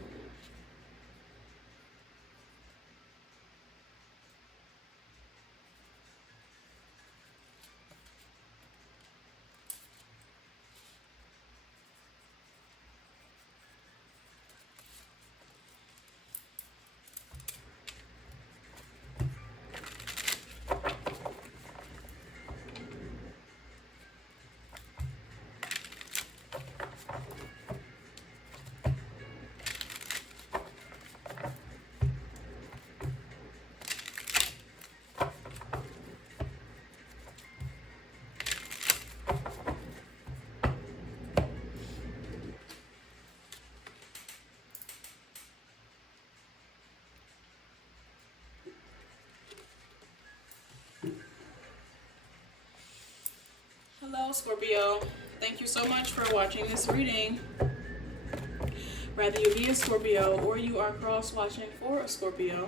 Scorpio, thank you so much for watching this reading. Whether you be a Scorpio or you are cross-watching for a Scorpio,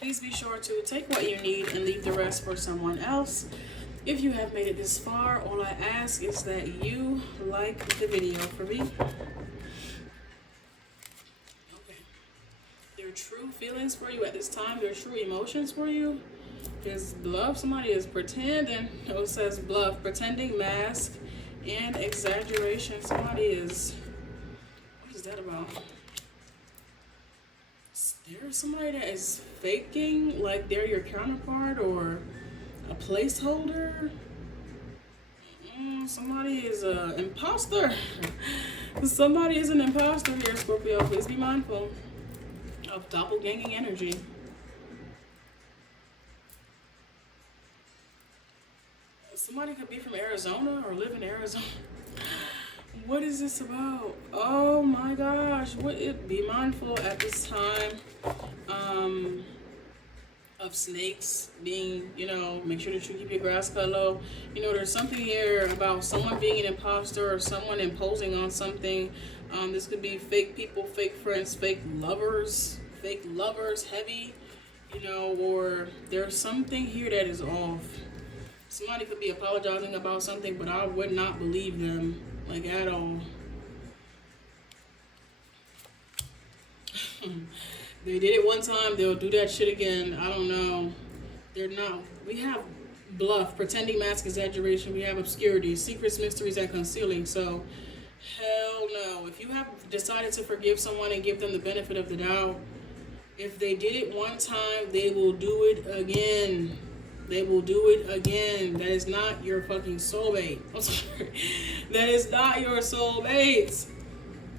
please be sure to take what you need and leave the rest for someone else. If you have made it this far, all I ask is that you like the video for me. Okay. Their true feelings for you at this time, their true emotions for you is bluff. Somebody is pretending. It says bluff, pretending, mask, and exaggeration. Somebody is... What is that about? There's somebody that is faking like they're your counterpart or a placeholder. Somebody is an imposter. Somebody is an imposter here, Scorpio. Please be mindful of doppelganging energy. Somebody could be from Arizona or live in Arizona. What is this about? Oh my gosh. Be mindful at this time of snakes being, make sure that you keep your grass cut low. There's something here about someone being an imposter or someone imposing on something. This could be fake people, fake friends, fake lovers, heavy, or there's something here that is off. Somebody could be apologizing about something, but I would not believe them, like, at all. They did it one time, they'll do that shit again. I don't know. They're not. We have bluff, pretending, mask, exaggeration. We have obscurity, secrets, mysteries, and concealing. So, hell no. If you have decided to forgive someone and give them the benefit of the doubt, if they did it one time, they will do it again. They will do it again. That is not your fucking soulmate. I'm sorry. That is not your soulmate.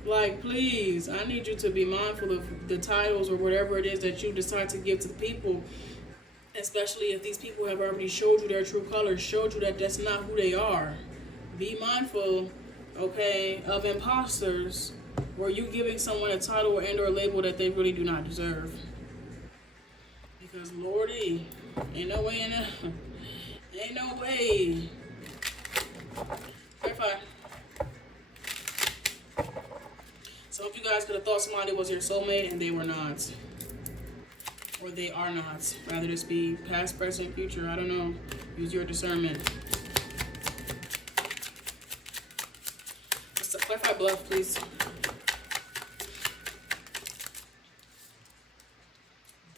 Like, please, I need you to be mindful of the titles or whatever it is that you decide to give to the people, especially if these people have already showed you their true colors, showed you that that's not who they are. Be mindful, okay, of imposters, where you giving someone a title and or label that they really do not deserve. Because, Lordy, ain't no way in there. Ain't no way. Clarify. Some of you guys could have thought somebody was your soulmate and they were not. Or they are not. Rather this be past, present, future. I don't know. Use your discernment. Let's clarify bluff, please.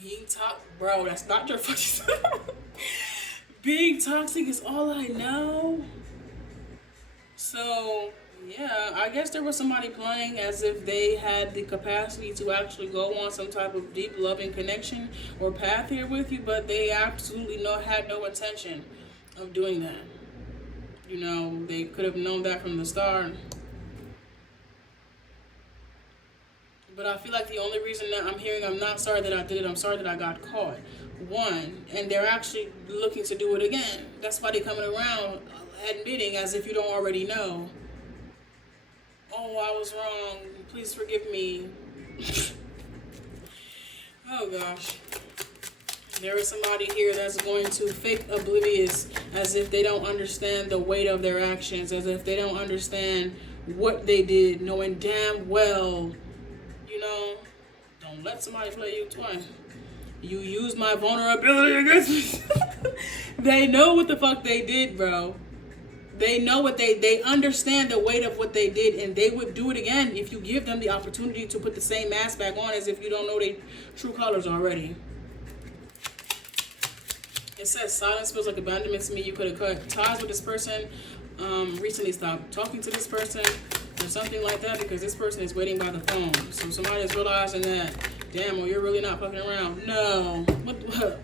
Being toxic. Bro, that's not your fucking... Being toxic is all I know. So... yeah, I guess there was somebody playing as if they had the capacity to actually go on some type of deep loving connection or path here with you, but they absolutely had no intention of doing that. They could have known that from the start. But I feel like the only reason that I'm hearing I'm not sorry that I did it, I'm sorry that I got caught. One, and they're actually looking to do it again. That's why they're coming around admitting as if you don't already know. Oh, I was wrong. Please forgive me. Oh, gosh. There is somebody here that's going to fake oblivious as if they don't understand the weight of their actions, as if they don't understand what they did, knowing damn well, don't let somebody play you twice. You use my vulnerability against me. They know what the fuck they did, bro. They know what they understand the weight of what they did, and they would do it again if you give them the opportunity to put the same mask back on as if you don't know their true colors already. It says silence feels like abandonment to me. You could have cut ties with this person, recently stopped talking to this person, or something like that, because this person is waiting by the phone. So somebody is realizing that, damn, well, you're really not fucking around. No. What?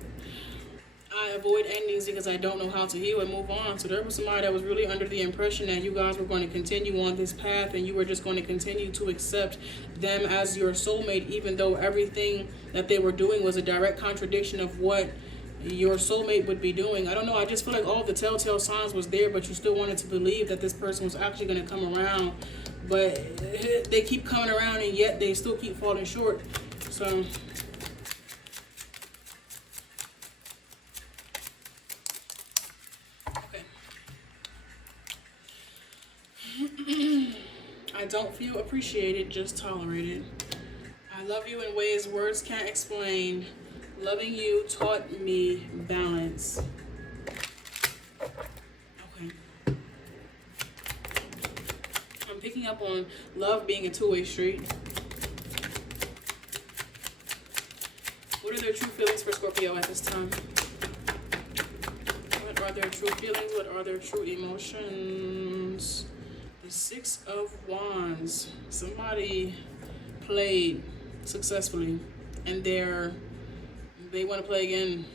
I avoid endings because I don't know how to heal and move on. So there was somebody that was really under the impression that you guys were going to continue on this path and you were just going to continue to accept them as your soulmate, even though everything that they were doing was a direct contradiction of what your soulmate would be doing. I don't know. I just feel like all the telltale signs was there, but you still wanted to believe that this person was actually going to come around. But they keep coming around and yet they still keep falling short. So... I don't feel appreciated, just tolerated. I love you in ways words can't explain. Loving you taught me balance. Okay. I'm picking up on love being a two-way street. What are their true feelings for Scorpio at this time? What are their true feelings? What are their true emotions? The Six of Wands. Somebody played successfully and they want to play again.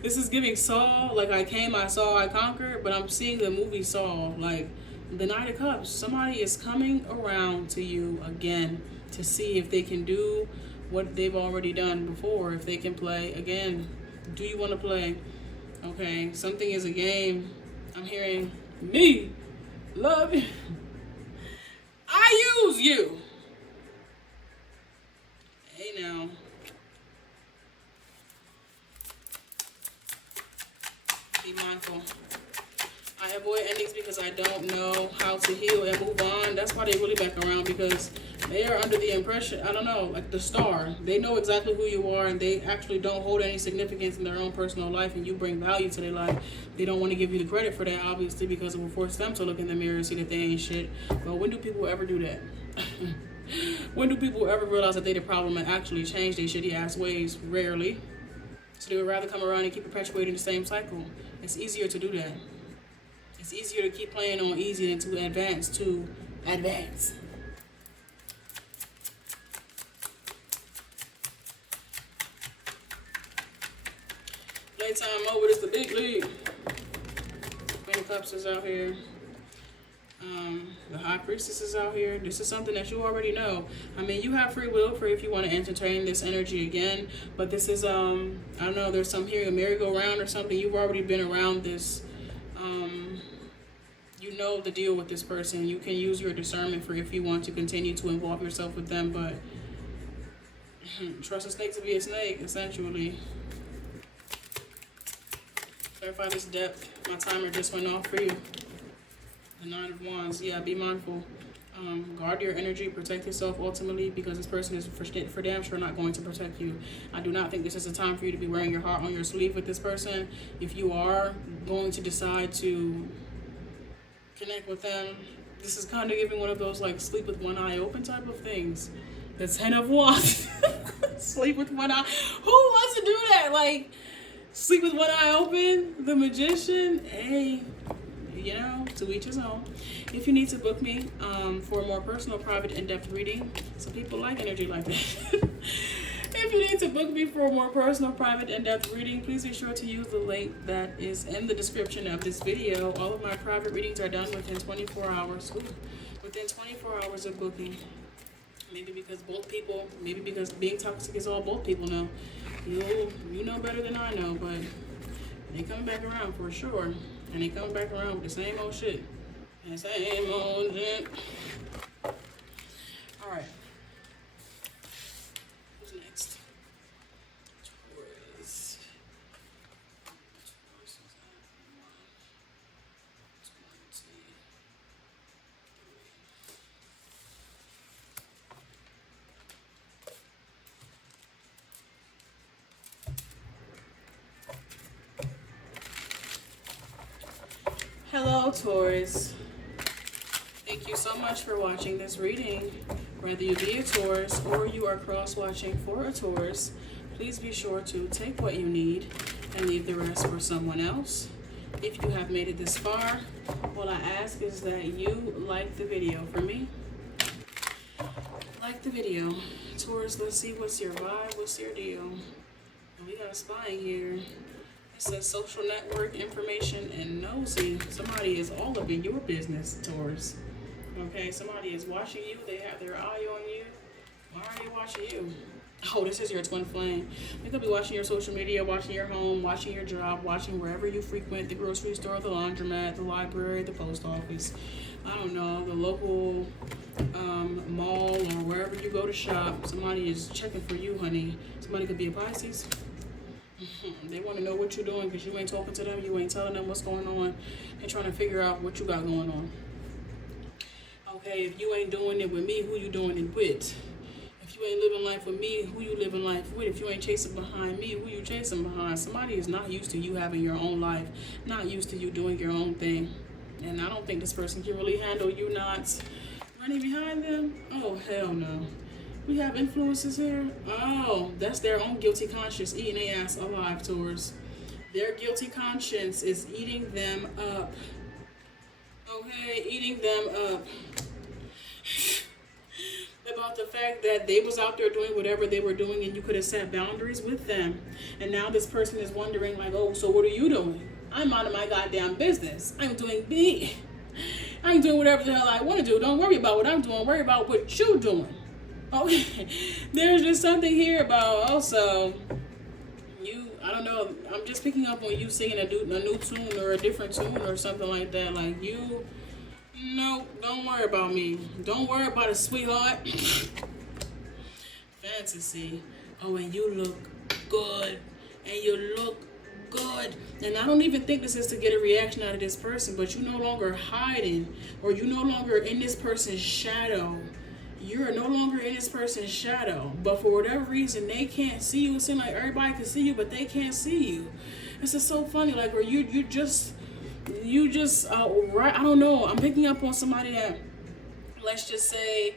This is giving Saw, like I came, I saw, I conquered, but I'm seeing the movie Saw, like the Knight of Cups. Somebody is coming around to you again to see if they can do what they've already done before, if they can play again. Do you want to play? Okay, something is a game. I'm hearing me love you. I use you. Hey now. Be mindful. I avoid endings because I don't know how to heal and move on. That's why they really back around, because they are under the impression, I don't know, like the star. They know exactly who you are and they actually don't hold any significance in their own personal life, and you bring value to their life. They don't want to give you the credit for that, obviously, because it will force them to look in the mirror and see that they ain't shit. But when do people ever do that? When do people ever realize that they the problem and actually change their shitty ass ways? Rarely. So they would rather come around and keep perpetuating the same cycle. It's easier to do that. It's easier to keep playing on easy than to advance Playtime over, it's the big league. Queen of Cups is out here. The High Priestess is out here. This is something that you already know. I mean, you have free will for if you want to entertain this energy again. But this is, I don't know, there's some here, a merry-go-round or something. You've already been around this. You know the deal with this person. You can use your discernment for if you want to continue to involve yourself with them. But trust a snake to be a snake, essentially. Clarify this depth. My timer just went off for you. The Nine of Wands. Yeah, be mindful. Guard your energy, protect yourself ultimately, because this person is for damn sure not going to protect you. I do not think this is a time for you to be wearing your heart on your sleeve with this person. If you are going to decide to connect with them, this is kind of giving one of those like sleep with one eye open type of things. The Ten of Wands. Sleep with one eye. Who wants to do that? Like, sleep with one eye open? The Magician? Hey. You know, to each his own. If you need to book me for a more personal, private, in-depth reading, some people like energy like that. If you need to book me for a more personal, private, in-depth reading, please be sure to use the link that is in the description of this video. All of my private readings are done within 24 hours. Ooh, within 24 hours of booking. Maybe because both people, maybe because being toxic is all both people know. You know better than I know, but they coming back around for sure. And they come back around with the same old shit. And same old shit. Alright. Who's next? Taurus. Hello, Taurus. Thank you so much for watching this reading. Whether you be a Taurus or you are cross-watching for a Taurus, please be sure to take what you need and leave the rest for someone else. If you have made it this far, all I ask is that you like the video for me. Like the video. Taurus, let's see what's your vibe, what's your deal. And we got a spy here. It says social network information and nosy. Somebody is all up in your business, Taurus. Okay, somebody is watching you. They have their eye on you. Why are they watching you? Oh, this is your twin flame. They could be watching your social media, watching your home, watching your job, watching wherever you frequent, the grocery store, the laundromat, the library, the post office. I don't know, the local mall or wherever you go to shop. Somebody is checking for you, honey. Somebody could be a Pisces. They want to know what you're doing because you ain't talking to them, you ain't telling them what's going on, and trying to figure out what you got going on. Okay, if you ain't doing it with me, who you doing it with? If you ain't living life with me, who you living life with? If you ain't chasing behind me, who you chasing behind? Somebody is not used to you having your own life, not used to you doing your own thing. And I don't think this person can really handle you not running behind them. Oh, hell no. We have influences here. Oh, that's their own guilty conscience eating their ass alive, Taurus. Their guilty conscience is eating them up. Okay, eating them up. About the fact that they was out there doing whatever they were doing and you could have set boundaries with them. And now this person is wondering like, oh, so what are you doing? I'm out of my goddamn business. I'm doing me. I'm doing whatever the hell I want to do. Don't worry about what I'm doing. Worry about what you're doing. Okay. There's just something here about also you, I don't know, I'm just picking up on you singing a new tune or a different tune or something like that. Like you, no, don't worry about me. Don't worry about it, sweetheart. Fantasy. Oh, and you look good. And you look good. And I don't even think this is to get a reaction out of this person, but you're no longer hiding, or you're no longer in this person's shadow. You're no longer in this person's shadow, but for whatever reason they can't see you. It seems like everybody can see you, but they can't see you. This is so funny. Like, where you just right. I don't know. I'm picking up on somebody that, let's just say,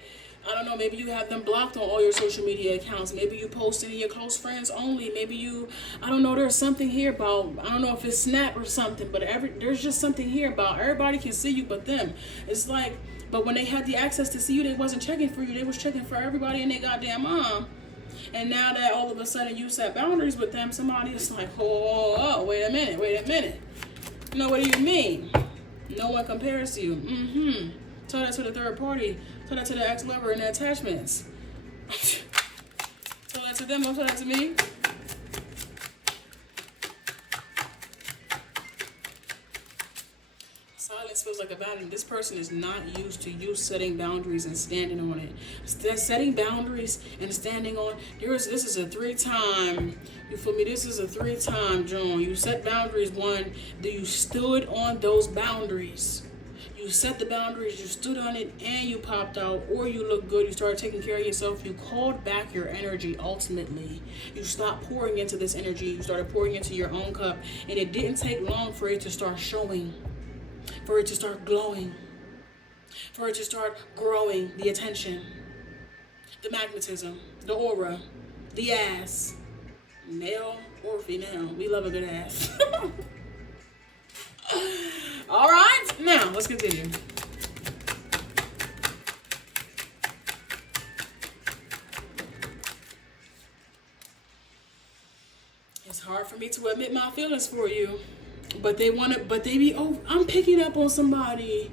I don't know, maybe you have them blocked on all your social media accounts. Maybe you post it in your close friends only. Maybe you, I don't know, there's something here about, I don't know if it's Snap or something, but there's just something here about everybody can see you but them. It's like, but when they had the access to see you, they wasn't checking for you. They was checking for everybody and their goddamn mom. And now that all of a sudden you set boundaries with them, somebody is like, oh, wait a minute. No, what do you mean? No one compares to you. Tell that to the third party. Tell that to the ex-lover and the attachments. Tell that to them, don't tell that to me. Silence feels like abandonment. This person is not used to you setting boundaries and standing on it. Setting boundaries and standing on. This is a 3-time. You feel me? This is a 3-time, John. You set boundaries. One, you stood on those boundaries. You set the boundaries, you stood on it, and you popped out, or you look good, you started taking care of yourself, you called back your energy ultimately. You stopped pouring into this energy, you started pouring into your own cup, and it didn't take long for it to start showing, for it to start glowing, for it to start growing, the attention, the magnetism, the aura, the ass, male or female, we love a good ass. All right, now let's continue. It's hard for me to admit my feelings for you, but I'm picking up on somebody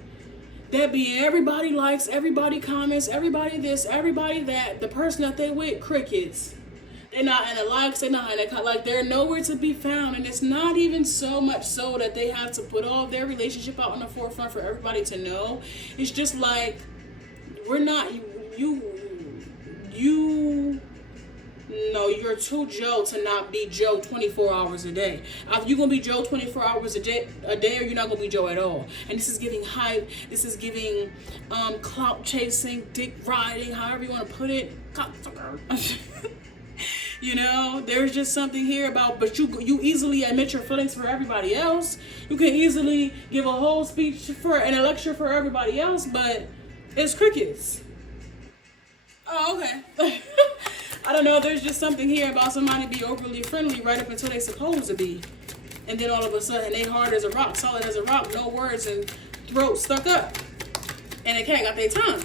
that be everybody likes, everybody comments, everybody this, everybody that. The person that they with, crickets. They're not in the likes, they're not in the, like, they're nowhere to be found. And it's not even so much so that they have to put all their relationship out on the forefront for everybody to know. It's just like, we're not, you're too Joe to not be Joe 24 hours a day. Either you're going to be Joe 24 hours a day, or you're not going to be Joe at all. And this is giving hype, this is giving clout chasing, dick riding, however you want to put it. You know, there's just something here about, but you easily admit your feelings for everybody else. You can easily give a whole speech and a lecture for everybody else, but it's crickets. Oh, okay. I don't know, there's just something here about somebody be overly friendly right up until they supposed to be. And then all of a sudden, they hard as a rock, solid as a rock, no words, and throat stuck up. And the cat got their tongue.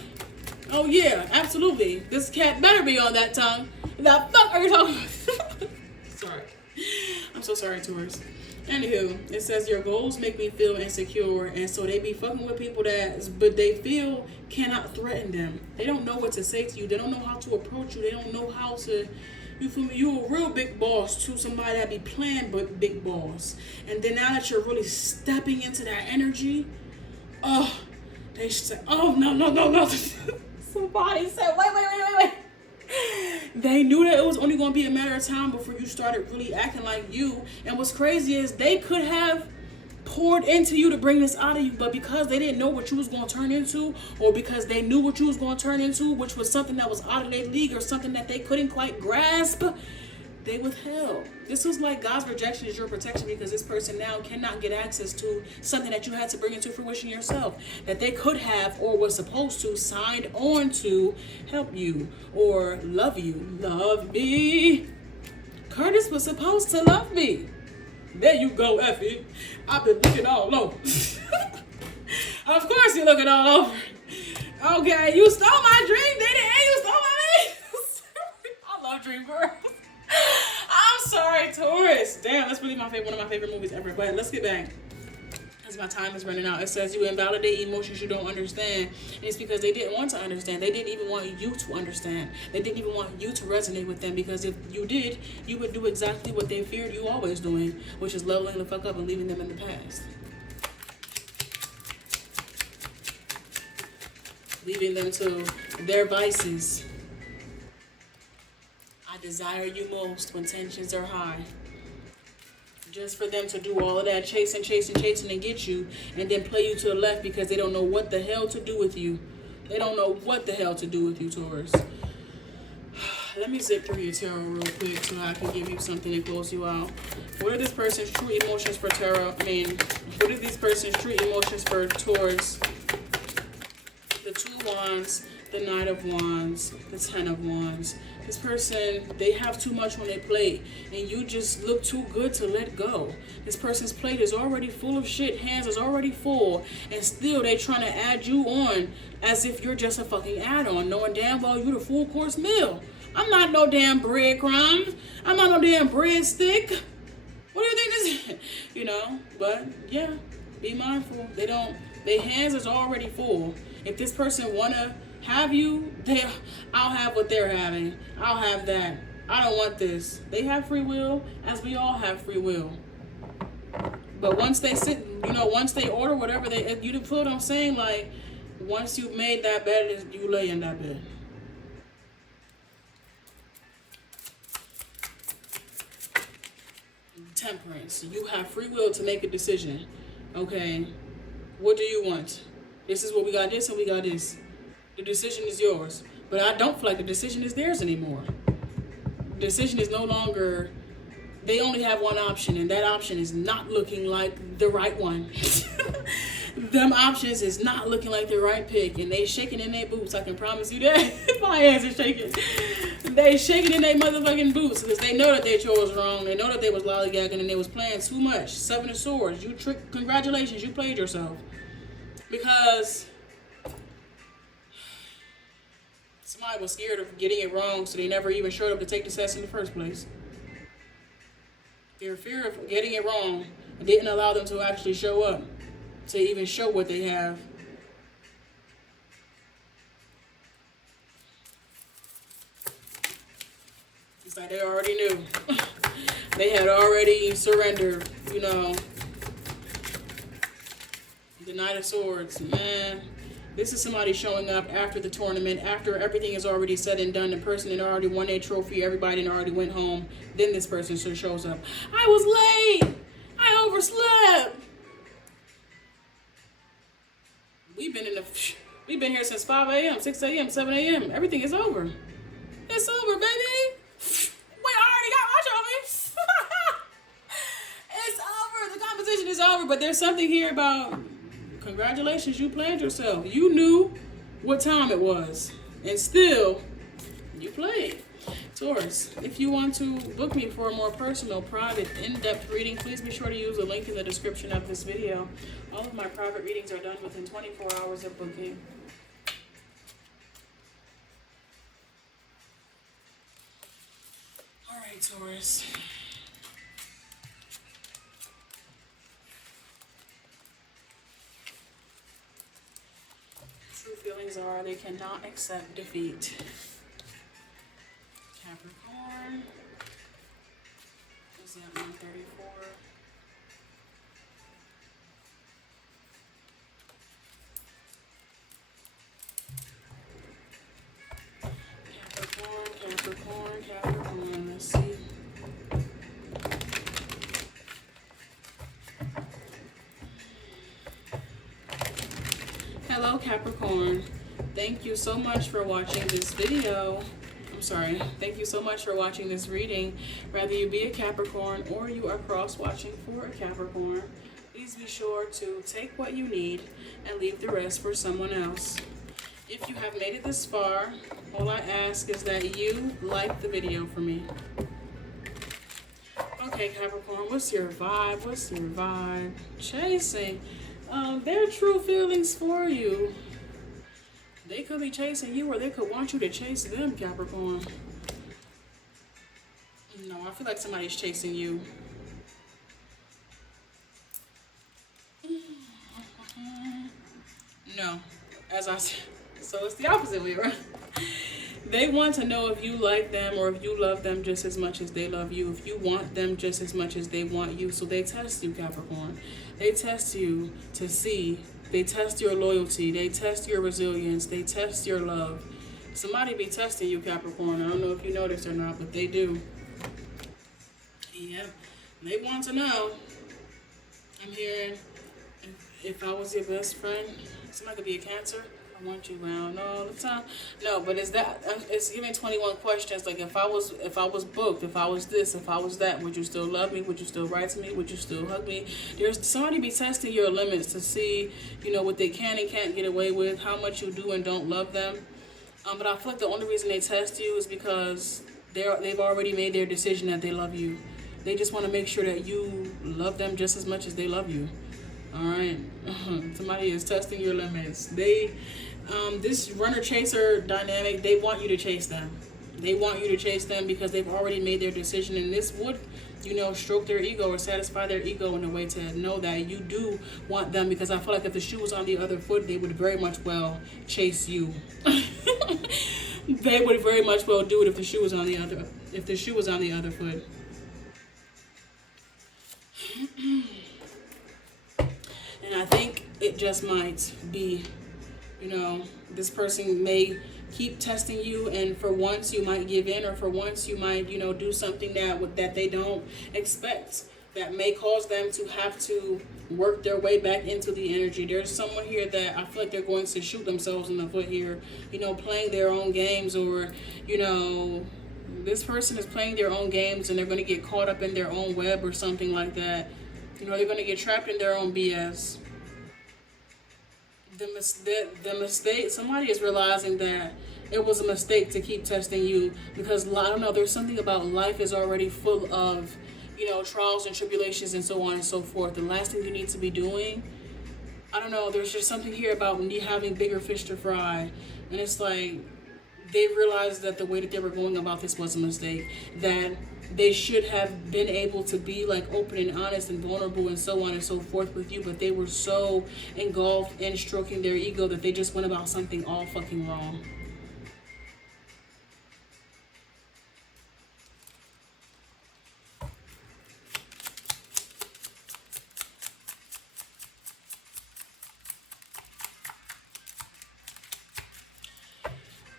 Oh yeah, absolutely. This cat better be on that tongue. The fuck are you talking about? Sorry. I'm so sorry, Taurus. Anywho, it says your goals make me feel insecure, and so they be fucking with people but they feel cannot threaten them. They don't know what to say to you. They don't know how to approach you. They don't know how to, you feel me? You a real big boss to somebody that be playing but big boss. And then now that you're really stepping into that energy, they say, oh, no. Somebody said, wait. They knew that it was only going to be a matter of time before you started really acting like you. And what's crazy is they could have poured into you to bring this out of you, but because they didn't know what you was going to turn into, or because they knew what you was going to turn into, which was something that was out of their league or something that they couldn't quite grasp, they withheld. This was like God's rejection is your protection, because this person now cannot get access to something that you had to bring into fruition yourself, that they could have or was supposed to signed on to help you or love you. Love me. Curtis was supposed to love me. There you go, Effie. I've been looking all over. Of course you're looking all over. Okay, you stole my dream, didn't you? You stole my I love Dreamgirls. I'm sorry, Taurus. Damn, that's really one of my favorite movies ever. But let's get back, as my time is running out. It says you invalidate emotions you don't understand. And it's because they didn't want to understand. They didn't even want you to understand. They didn't even want you to resonate with them, because if you did, you would do exactly what they feared you always doing, which is leveling the fuck up and leaving them in the past. Leaving them to their vices. I desire you most when tensions are high. Just for them to do all of that chasing and get you, and then play you to the left because they don't know what the hell to do with you. They don't know what the hell to do with you, Taurus. Let me zip through your tarot real quick so I can give you something to close you out. What are this person's true emotions for tarot? What are these person's true emotions for Taurus? The 2 Wands, the Knight of Wands, the 10 of Wands. This person, they have too much on their plate, and you just look too good to let go. This person's plate is already full of shit, hands is already full, and still they trying to add you on as if you're just a fucking add-on, knowing damn well you the full course meal. I'm not no damn breadcrumbs. I'm not no damn breadstick. What do you think this is? You know, but yeah, be mindful. Their hands is already full. If this person wanna have you, I'll have what they're having. I'll have that. I don't want this. They have free will, as we all have free will. But once they sit, once they order whatever you feel what I'm saying? Like, once you've made that bed, you lay in that bed. Temperance. You have free will to make a decision. Okay, what do you want? This is what we got, this and we got this. The decision is yours. But I don't feel like the decision is theirs anymore. The decision is no longer, they only have one option, and that option is not looking like the right one. Them options is not looking like the right pick, and they shaking in their boots. I can promise you that. My hands are shaking. They shaking in their motherfucking boots because they know that they chose wrong. They know that they was lollygagging and they was playing too much. 7 of Swords. Congratulations, you played yourself. Because somebody was scared of getting it wrong, so they never even showed up to take the test in the first place. Their fear of getting it wrong didn't allow them to actually show up, to even show what they have. It's like they already knew. They had already surrendered, The Knight of Swords, man. This is somebody showing up after the tournament, after everything is already said and done. The person that already won their trophy, everybody that already went home. Then this person shows up. I was late. I overslept. We've been here since 5 a.m., 6 a.m., 7 a.m. Everything is over. It's over, baby. Wait, I already got my trophy. It's over. The competition is over. But there's something here about, congratulations, you planned yourself. You knew what time it was. And still, you played. Taurus, if you want to book me for a more personal, private, in-depth reading, please be sure to use the link in the description of this video. All of my private readings are done within 24 hours of booking. All right, Taurus. True feelings are they cannot accept defeat. Capricorn. Is that 134? Capricorn. Let's see. Hello Capricorn. Thank you so much for watching this video. Thank you so much for watching this reading. Whether you be a Capricorn or you are cross-watching for a Capricorn, please be sure to take what you need and leave the rest for someone else. If you have made it this far, all I ask is that you like the video for me. Okay, Capricorn, what's your vibe? What's your vibe? Chasing. Their true feelings for you. They could be chasing you or they could want you to chase them, Capricorn. No, I feel like somebody's chasing you. No, as I said, so it's the opposite way, right? They want to know if you like them or if you love them just as much as they love you. If you want them just as much as they want you. So they test you, Capricorn. They test you to see. They test your loyalty. They test your resilience. They test your love. Somebody be testing you, Capricorn. I don't know if you know this or not, but they do. Yeah, they want to know. I'm hearing if I was your best friend, somebody could be a Cancer. I want you around all the time. No, but it's giving 21 questions. Like if I was booked, if I was this, if I was that, would you still love me? Would you still write to me? Would you still hug me? There's somebody be testing your limits to see, what they can and can't get away with, how much you do and don't love them. But I feel like the only reason they test you is because they've already made their decision that they love you. They just want to make sure that you love them just as much as they love you. All right. Somebody is testing your limits. This runner-chaser dynamic, they want you to chase them. They want you to chase them because they've already made their decision. And this would, stroke their ego or satisfy their ego in a way to know that you do want them. Because I feel like if the shoe was on the other foot, they would very much well chase you. They would very much well do it if the shoe was on the other foot. And I think it just might be, this person may keep testing you, and for once you might give in, or for once you might, do something that they don't expect, that may cause them to have to work their way back into the energy. There's someone here that I feel like they're going to shoot themselves in the foot here, playing their own games, or, this person is playing their own games and they're going to get caught up in their own web or something like that. They're going to get trapped in their own BS. The mistake, somebody is realizing that it was a mistake to keep testing you because, I don't know, there's something about life is already full of, trials and tribulations and so on and so forth. The last thing you need to be doing, I don't know, there's just something here about when you're having bigger fish to fry. And it's like, they realized that the way that they were going about this was a mistake, that they should have been able to be like open and honest and vulnerable and so on and so forth with you, but they were so engulfed in stroking their ego that they just went about something all fucking wrong.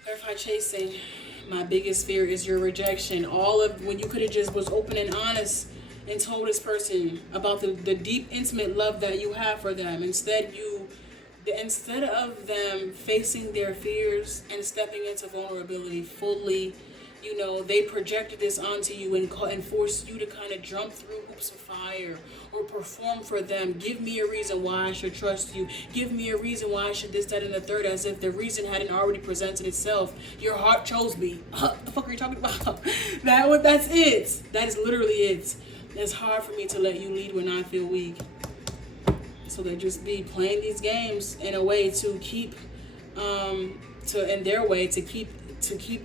Clarify chasing. My biggest fear is your rejection. All of when you could have just was open and honest and told this person about the deep, intimate love that you have for them. Instead of them facing their fears and stepping into vulnerability fully, they projected this onto you and forced you to kind of jump through hoops of fire or perform for them. Give me a reason why I should trust you. Give me a reason why I should this, that, and the third, as if the reason hadn't already presented itself. Your heart chose me. What the fuck are you talking about? That's it. That is literally it. It's hard for me to let you lead when I feel weak. So they just be playing these games in a way to keep, in their way to keep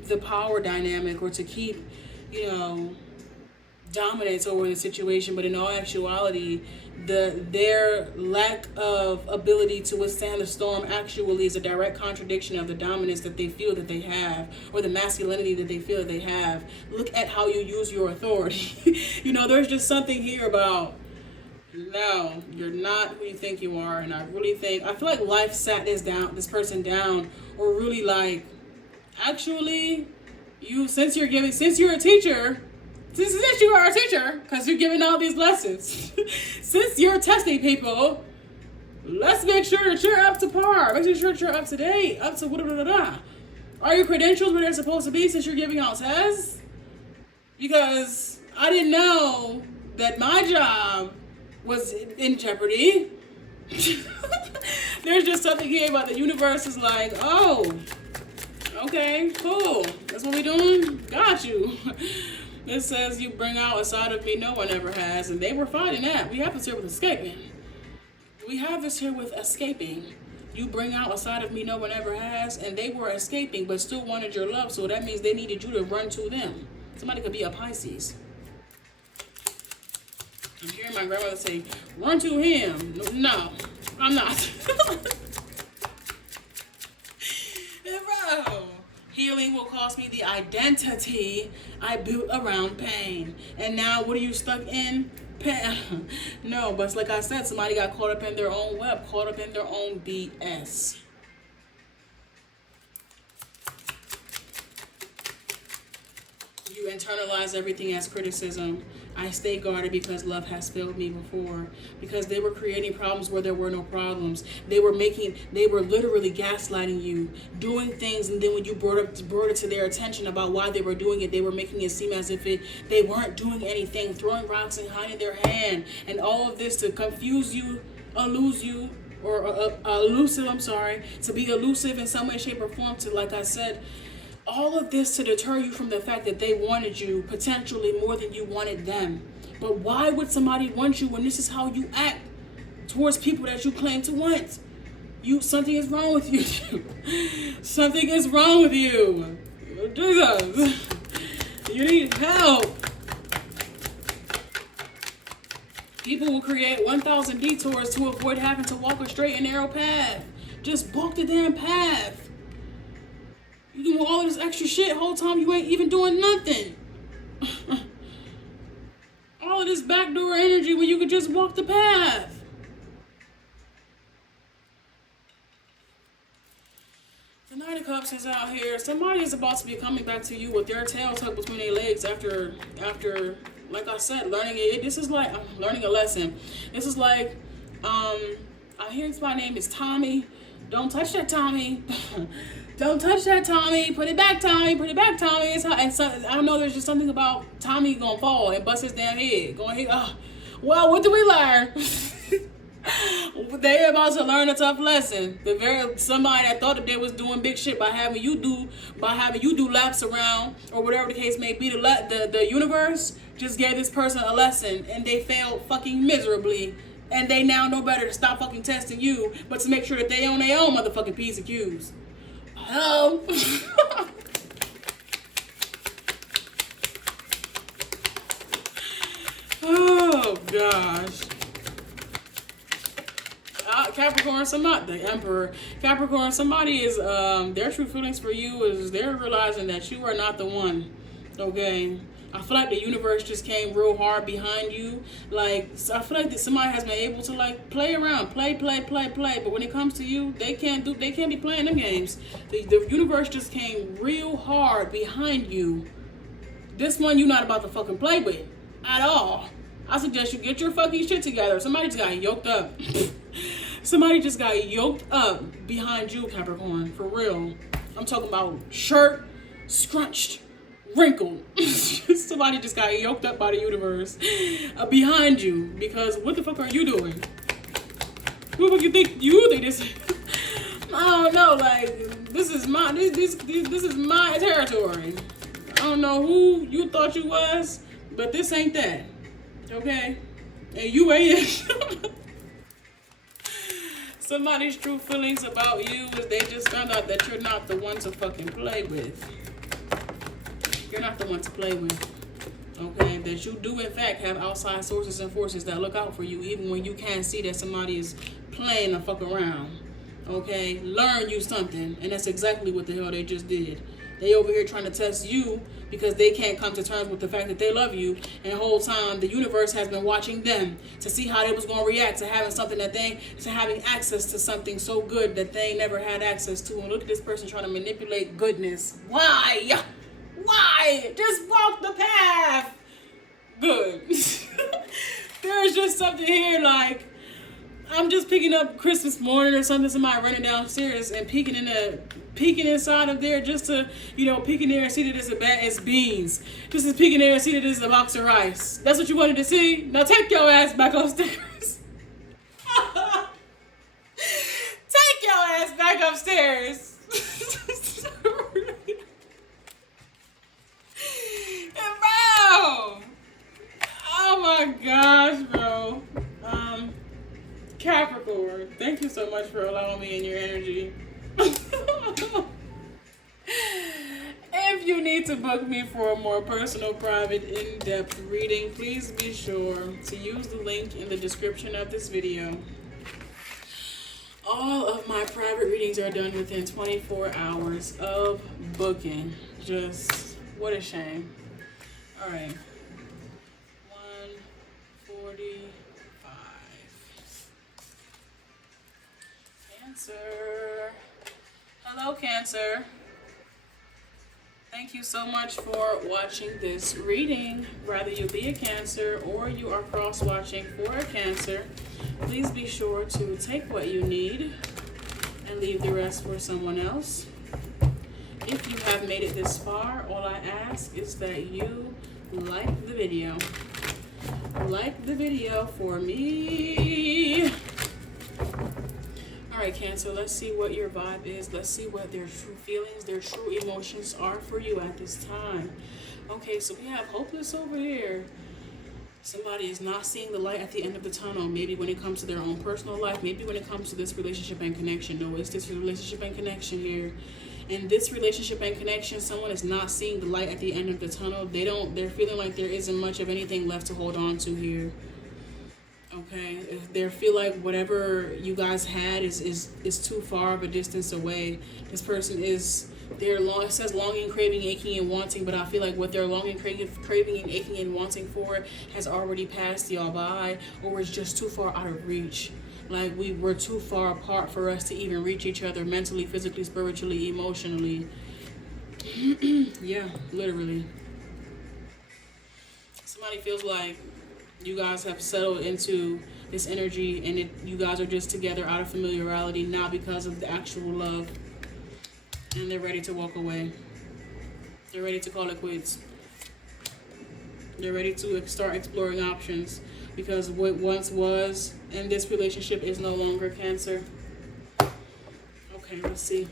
the power dynamic, or to keep, dominance over the situation. But in all actuality, their lack of ability to withstand the storm actually is a direct contradiction of the dominance that they feel that they have, or the masculinity that they feel that they have. Look at how you use your authority. There's just something here about, no, you're not who you think you are. And I feel like life sat this person down, or really like, actually, since you're a teacher, since you are a teacher, because you're giving all these lessons, since you're testing people, Let's make sure that you're up to par. Make sure that you're up to date, up to da. Are your credentials where they're supposed to be since you're giving out tests? Because I didn't know that my job was in jeopardy. There's just something here about the universe is like, oh, okay, cool. That's what we doing? Got you. It says you bring out a side of me no one ever has, and they were finding that. We have this here with escaping. We have this here with escaping. You bring out a side of me no one ever has, and they were escaping but still wanted your love, so that means they needed you to run to them. Somebody could be a Pisces. I'm hearing my grandmother say, run to him. No, I'm not. Bro. Healing will cost me the identity I built around pain. And now what are you stuck in? Pain. No, but like I said, somebody got caught up in their own web, caught up in their own BS. You internalize everything as criticism. I stay guarded because love has failed me before. Because they were creating problems where there were no problems. They were literally gaslighting you, doing things, and then when you brought it to their attention about why they were doing it, they were making it seem as if they weren't doing anything, throwing rocks and hiding their hand, and all of this to confuse you, elusive you, or elusive. I'm sorry, to be elusive in some way, shape, or form. To, like I said, all of this to deter you from the fact that they wanted you potentially more than you wanted them. But why would somebody want you when this is how you act towards people that you claim to want? Something is wrong with you. Something is wrong with you. Jesus. You need help. People will create 1,000 detours to avoid having to walk a straight and narrow path. Just walk the damn path. You doing all of this extra shit whole time you ain't even doing nothing. All of this backdoor energy when you could just walk the path. The Knight of Cups is out here. Somebody is about to be coming back to you with their tail tucked between their legs after, like I said, learning it. This is like learning a lesson. This is like, I hear my name is Tommy. Don't touch that, Tommy. Don't touch that, Tommy. Put it back, Tommy. Put it back, Tommy. And so, I don't know, there's just something about Tommy gonna fall and bust his damn head. Going hit. Well, what do we learn? They about to learn a tough lesson. Somebody that thought that they was doing big shit by having you do laps around or whatever the case may be. The universe just gave this person a lesson and they failed fucking miserably. And they now know better to stop fucking testing you, but to make sure that they own their own motherfucking P's and Q's. Hello? Oh, gosh. Capricorn, the Emperor. Capricorn, somebody is, their true feelings for you is they're realizing that you are not the one, okay? I feel like the universe just came real hard behind you. Like, I feel like that somebody has been able to like play around, play. But when it comes to you, they can't be playing them games. The universe just came real hard behind you. This one you're not about to fucking play with at all. I suggest you get your fucking shit together. Somebody just got yoked up. Somebody just got yoked up behind you, Capricorn. For real. I'm talking about shirt scrunched, wrinkled. Somebody just got yoked up by the universe behind you, because what the fuck are you doing? What the fuck you think this is? I don't know, like this is my territory. I don't know who you thought you was, but this ain't that. Okay? And you ain't. Somebody's true feelings about you is they just found out that you're not the one to fucking play with. You're not the one to play with. Okay? That you do in fact have outside sources and forces that look out for you even when you can't see that somebody is playing the fuck around. Okay? Learn you something. And that's exactly what the hell they just did. They over here trying to test you because they can't come to terms with the fact that they love you. And the whole time, the universe has been watching them to see how they was going to react to having something to having access to something so good that they never had access to. And look at this person trying to manipulate goodness. Why? Why? Just walk the path. Good. There's just something here like, I'm just picking up Christmas morning or something, somebody running downstairs and peeking inside of there just to, peek in there and see that it's beans. Just to peek in there and see that it's a box of rice. That's what you wanted to see? Now take your ass back upstairs. Take your ass back upstairs. Bro! Oh my gosh, bro. Capricorn, thank you so much for allowing me in your energy. If you need to book me for a more personal, private, in-depth reading, please be sure to use the link in the description of this video. All of my private readings are done within 24 hours of booking. Just, what a shame. All right. 145. Cancer. Hello, Cancer. Thank you so much for watching this reading. Whether you be a Cancer or you are cross-watching for a Cancer, please be sure to take what you need and leave the rest for someone else. If you have made it this far, all I ask is that you like the video. Like the video for me. Alright, Cancer, let's see what your vibe is. Let's see what their true feelings, their true emotions are for you at this time. Okay, so we have hopeless over here. Somebody is not seeing the light at the end of the tunnel. Maybe when it comes to their own personal life. Maybe when it comes to this relationship and connection. No, it's this relationship and connection here. In this relationship and connection, someone is not seeing the light at the end of the tunnel. They're feeling like there isn't much of anything left to hold on to here. Okay, they feel like whatever you guys had is too far of a distance away. This person is, it says longing, craving, aching, and wanting, but I feel like what they're longing, craving, and aching, and wanting for has already passed y'all by, or is just too far out of reach. Like we're too far apart for us to even reach each other mentally, physically, spiritually, emotionally. Yeah, literally. Somebody feels like you guys have settled into this energy and you guys are just together out of familiarity, not because of the actual love. And they're ready to walk away. They're ready to call it quits. They're ready to start exploring options because what once was in this relationship is no longer, Cancer. Okay, let's see.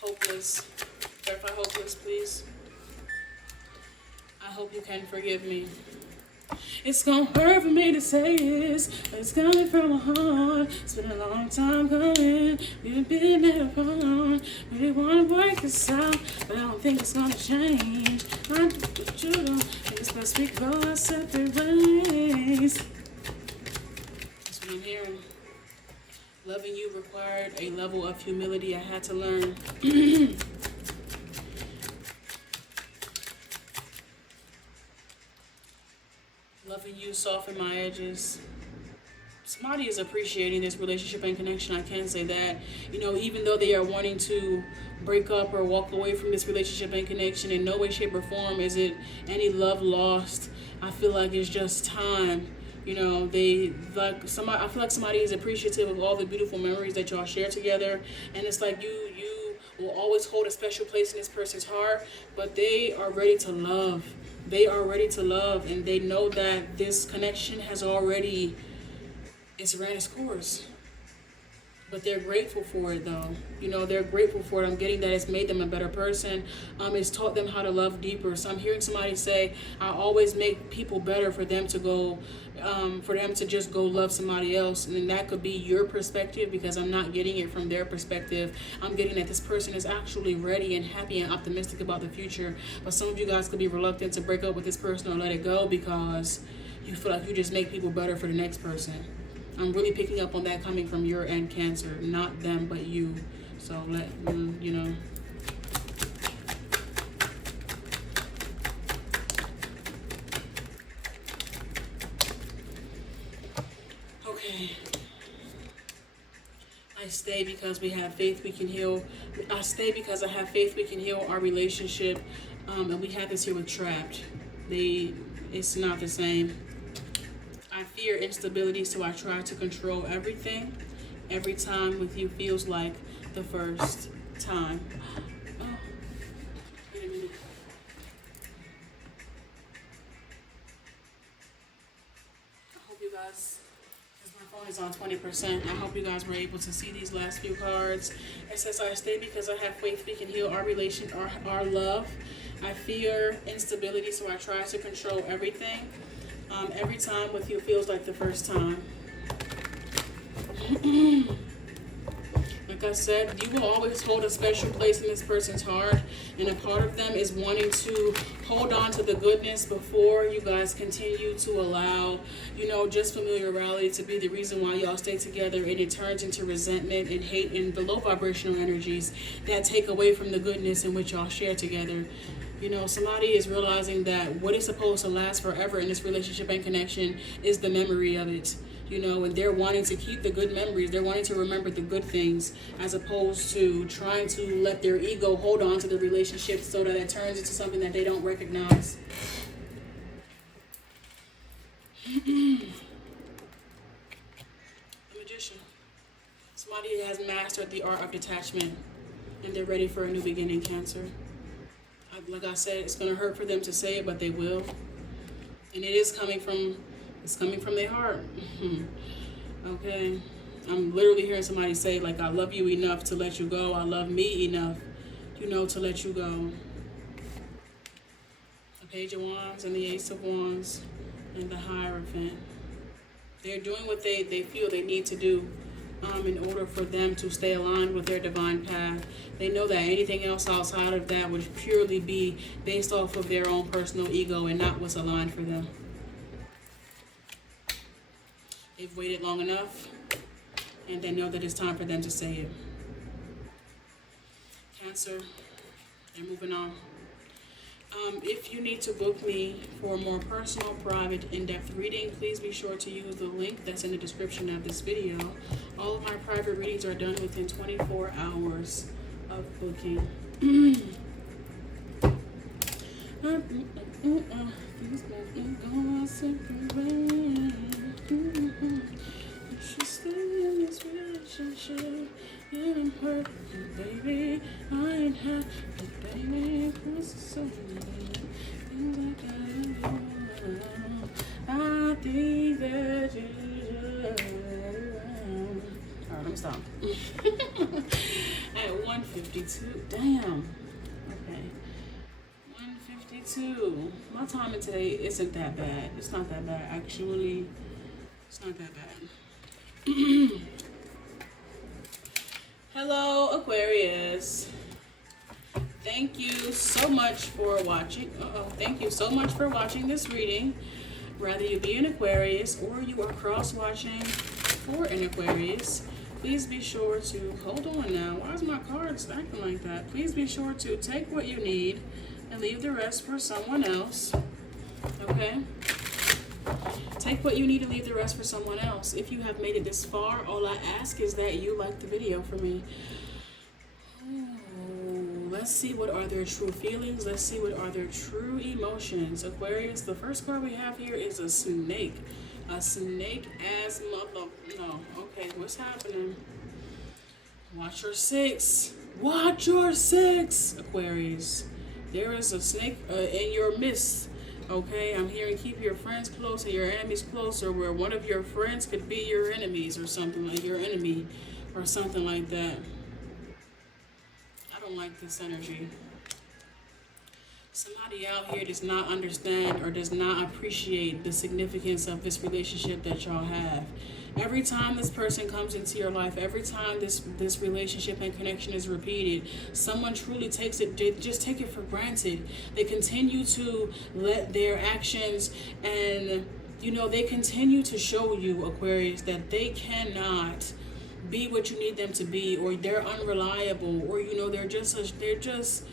Hopeless. Clarify hopeless, please. I hope you can forgive me. It's gonna hurt for me to say this, but it's coming from my heart. It's been a long time coming. We've been there apart. We wanna work this out, but I don't think it's gonna change. I do what you do. It's best we go our separate ways. That's what I'm hearing. Loving you required a level of humility I had to learn. Loving you soften my edges. Somebody is appreciating this relationship and connection. I can say that. Even though they are wanting to break up or walk away from this relationship and connection, in no way, shape, or form is it any love lost. I feel like it's just time. I feel like somebody is appreciative of all the beautiful memories that y'all share together, and it's like you will always hold a special place in this person's heart, but they are ready to love. They are ready to love, and they know that this connection has already, it's ran its course. But they're grateful for it, though. They're grateful for it. I'm getting that it's made them a better person. It's taught them how to love deeper. So I'm hearing somebody say, I always make people better for them to go, for them to just go love somebody else. And that could be your perspective, because I'm not getting it from their perspective. I'm getting that this person is actually ready and happy and optimistic about the future. But some of you guys could be reluctant to break up with this person or let it go because you feel like you just make people better for the next person. I'm really picking up on that coming from your end, Cancer, not them, but you. So Okay. I stay because we have faith we can heal. I stay because I have faith we can heal our relationship. And we have this here with trapped. It's not the same. I fear instability, so I try to control everything. Every time with you feels like the first time. Oh, wait a minute. I hope you guys, because my phone is on 20%, I hope you guys were able to see these last few cards. It says, I stay because I have faith we can heal our relation, our love. I fear instability, so I try to control everything. Every time with you feels like the first time. Like I said, you will always hold a special place in this person's heart, and a part of them is wanting to hold on to the goodness before you guys continue to allow, just familiarity to be the reason why y'all stay together, and it turns into resentment and hate and the low vibrational energies that take away from the goodness in which y'all share together. Somebody is realizing that what is supposed to last forever in this relationship and connection is the memory of it. And they're wanting to keep the good memories. They're wanting to remember the good things, as opposed to trying to let their ego hold on to the relationship so that it turns into something that they don't recognize. The Magician. Somebody has mastered the art of detachment, and they're ready for a new beginning, Cancer. Like I said, it's going to hurt for them to say it, but they will. And it is coming from their heart. Okay. I'm literally hearing somebody say, like, I love you enough to let you go. I love me enough, to let you go. The Page of Wands and the Ace of Wands and the Hierophant. They're doing what they feel they need to do in order for them to stay aligned with their divine path. They know that anything else outside of that would purely be based off of their own personal ego and not what's aligned for them. They've waited long enough, and they know that it's time for them to say it. Cancer, they're moving on. If you need to book me for a more personal, private, in-depth reading, please be sure to use the link that's in the description of this video. All of my private readings are done within 24 hours of booking. You should stay in this relationship. I'm hurt, baby. I ain't happy, baby. Cause it's so many things I gotta do. I think that you should. Alright, let me stop. At 1:52. Damn. Okay. 1:52. My timing today isn't that bad. It's not that bad. Actually, it's not that bad. Hello, Aquarius. Thank you so much for watching. Thank you so much for watching this reading. Whether you be an Aquarius or you are cross-watching for an Aquarius, please be sure to, hold on now, why is my card acting like that? Please be sure to take what you need and leave the rest for someone else, okay? Take what you need and leave the rest for someone else. If you have made it this far, all I ask is that you like the video for me. Ooh, let's see what are their true feelings. Let's see what are their true emotions. Aquarius, the first card we have here is a snake. A snake ass mother. No, okay, what's happening? Watch your six. Watch your six, Aquarius. There is a snake in your midst. Okay, I'm hearing keep your friends close and your enemies closer, where one of your friends could be your enemies or something, like your enemy or something like that. I don't like this energy. Somebody out here does not understand or does not appreciate the significance of this relationship that y'all have. Every time this person comes into your life, every time this relationship and connection is repeated, someone truly takes it, they just take it for granted. They continue to let their actions and, they continue to show you, Aquarius, that they cannot be what you need them to be, or they're unreliable, or, they're they're a shyster. They're just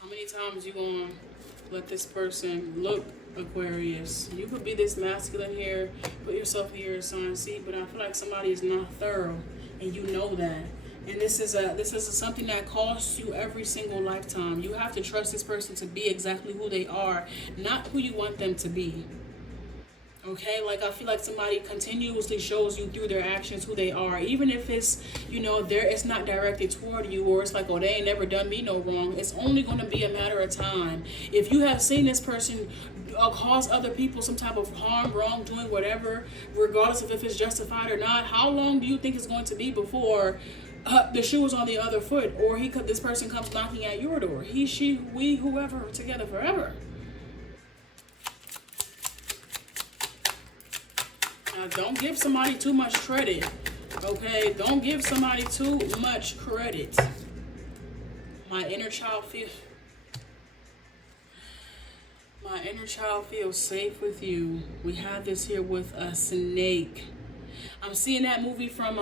How many times you gonna Let this person look, Aquarius. You could be this masculine here, put yourself in your sign seat, but I feel like somebody is not thorough, and you know that. And this is something that costs you every single lifetime. You have to trust this person to be exactly who they are, not who you want them to be. Okay, like I feel like somebody continuously shows you through their actions who they are, even if it's, you know, it's not directed toward you, or it's like, oh, they ain't never done me no wrong. It's only going to be a matter of time. If you have seen this person cause other people some type of harm, wrongdoing, whatever, regardless of if it's justified or not, how long do you think it's going to be before the shoe is on the other foot, or this person comes knocking at your door? He, she, we, whoever, together forever. Now, don't give somebody too much credit, okay? Don't give somebody too much credit. My inner child feels safe with you. We have this here with a snake. I'm seeing that movie from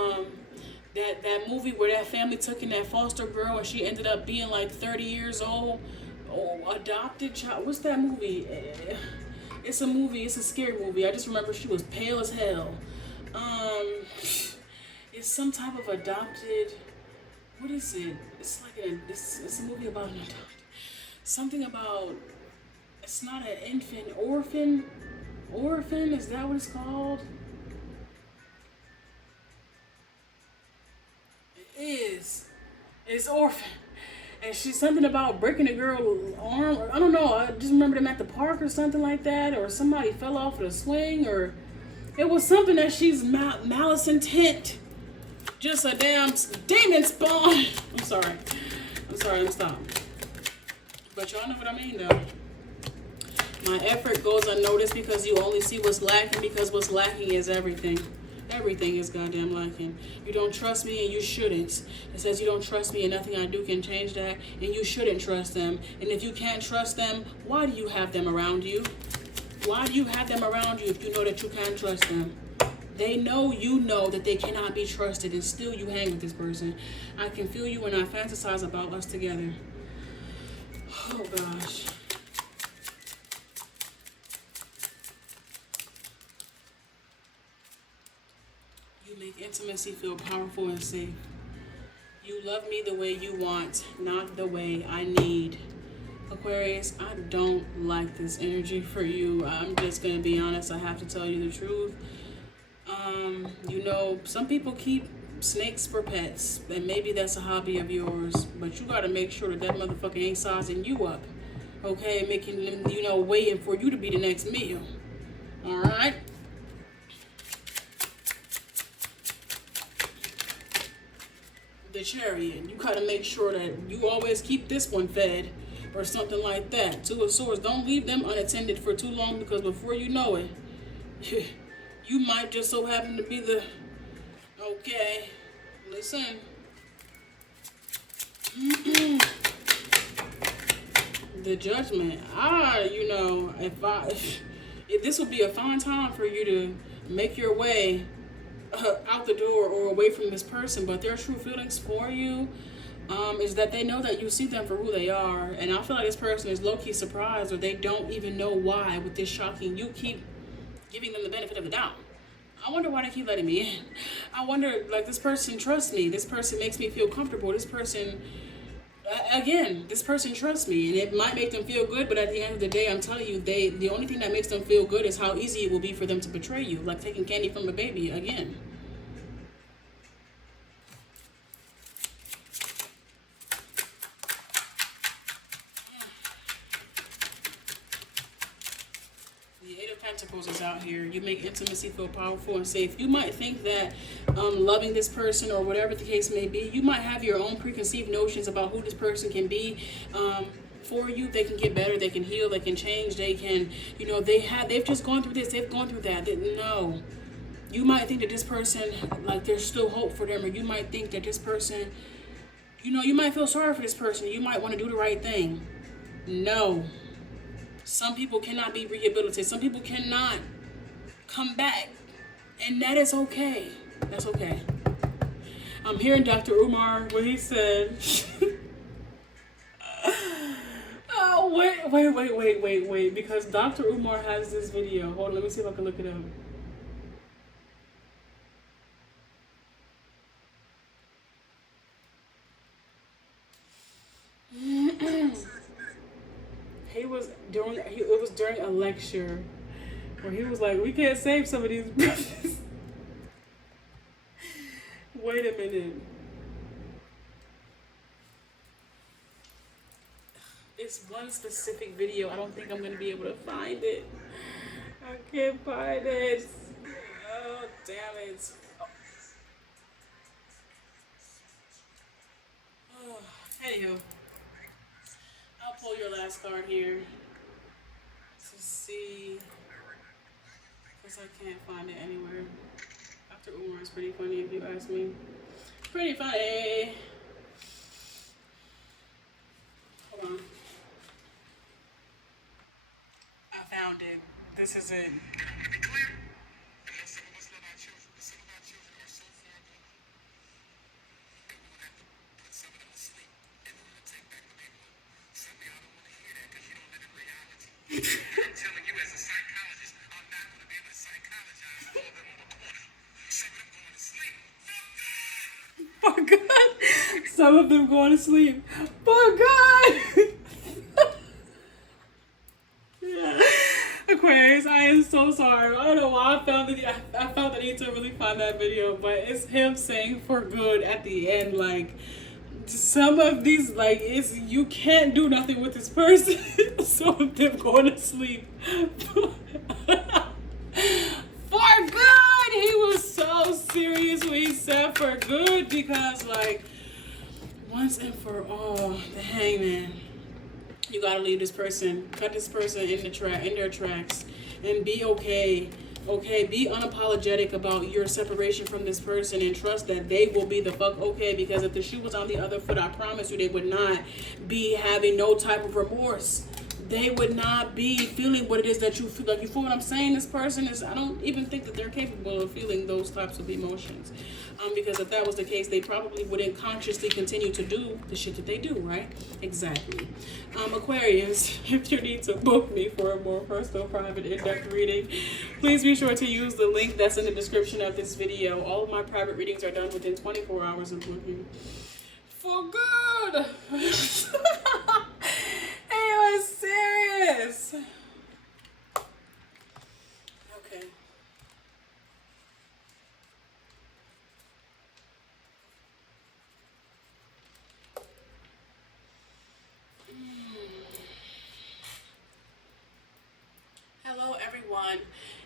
that movie where that family took in that foster girl and she ended up being like 30 years old. Oh, adopted child. What's that movie? It's a movie. It's a scary movie. I just remember she was pale as hell. It's some type of adopted. What is it? It's like it's a movie about an adopted. Something about. It's not an infant. Orphan. Orphan. Is that what it's called? It is. It's orphan. And she's something about breaking a girl's arm. Or, I don't know. I just remember them at the park or something like that. Or somebody fell off the swing. Or it was something that she's malice intent. Just a damn demon spawn. I'm sorry. Let me stop. But y'all know what I mean, though. My effort goes unnoticed because you only see what's lacking, because what's lacking is everything. Everything is goddamn lacking. You don't trust me and you shouldn't. It says you don't trust me and nothing I do can change that, and you shouldn't trust them. And if you can't trust them, why do you have them around you? Why do you have them around you if you know that you can't trust them? They know you know that they cannot be trusted, and still you hang with this person. I can feel you when I fantasize about us together. Oh gosh. Make intimacy feel powerful and safe. You love me the way you want, not the way I need. Aquarius, I don't like this energy for you. I'm just going to be honest. I have to tell you the truth. You know, some people keep snakes for pets, and maybe that's a hobby of yours, but you got to make sure that motherfucker ain't sizing you up. Okay, making them, you know, waiting for you to be the next meal. All right? The Chariot. You gotta make sure that you always keep this one fed or something like that. Two of Swords. Don't leave them unattended for too long, because before you know it, you might just so happen to be the... Okay, listen. The Judgment. You know, if this would be a fine time for you to make your way out the door or away from this person, but their true feelings for you is that they know that you see them for who they are, and I feel like this person is low-key surprised, or they don't even know why with this shocking. You keep giving them the benefit of the doubt. I wonder why they keep letting me in. I wonder, like, this person trusts me. This person makes me feel comfortable. This person, again, this person trusts me, and it might make them feel good, but at the end of the day, I'm telling you, the only thing that makes them feel good is how easy it will be for them to betray you, like taking candy from a baby again. The Eight of Pentacles is out here. You make intimacy feel powerful and safe. You might think that loving this person, or whatever the case may be, you might have your own preconceived notions about who this person can be for you. They can get better, they can heal, they can change, they can, you know, they've just gone through this, they've gone through that. No. You might think that this person, like, there's still hope for them, or you might think that this person, you know, you might feel sorry for this person. You might want to do the right thing. No. Some people cannot be rehabilitated. Some people cannot come back. And that is okay. That's okay. I'm hearing Dr. Umar when he said, Wait, because Dr. Umar has this video. Hold on, let me see if I can look it up. It was during a lecture where he was like, we can't save some of these brothers. Wait a minute. It's one specific video. I don't think I'm gonna be able to find it. I can't find it. Oh, damn it. Oh. Anywho, I'll pull your last card here to see, because I can't find it anywhere. Dr. Umar is pretty funny if you ask me. Pretty funny. Hold on. I found it. This is it. To be clear, unless some of us love our children, some of our children are so far gone that we would have to put some of them to sleep in order to take back what they want. Simply, I don't want to hear that because you don't live in reality. I'm telling you, as a psychologist, I'm not going to be able to psychologize all of them on the corner. Some of them going to sleep. For God! Some of them going to sleep. For God! Aquarius, I am so sorry. I don't know why I felt the need to really find that video, but it's him saying for good at the end, like, some of these, like, it's, you can't do nothing with this person. Some of them going to sleep. For good! He was so serious when he said for good, because, like, once and for all, the hangman. You gotta leave this person, cut this person in their tracks, and be okay. Okay, be unapologetic about your separation from this person, and trust that they will be the fuck okay. Because if the shoe was on the other foot, I promise you, they would not be having no type of remorse. They would not be feeling what it is that you feel. Like, you feel what I'm saying? This person is, I don't even think that they're capable of feeling those types of emotions. Because if that was the case, they probably wouldn't consciously continue to do the shit that they do, right? Exactly. Aquarius, if you need to book me for a more personal, private, in-depth reading, please be sure to use the link that's in the description of this video. All of my private readings are done within 24 hours of booking. For good! It was serious. Okay. Hello everyone.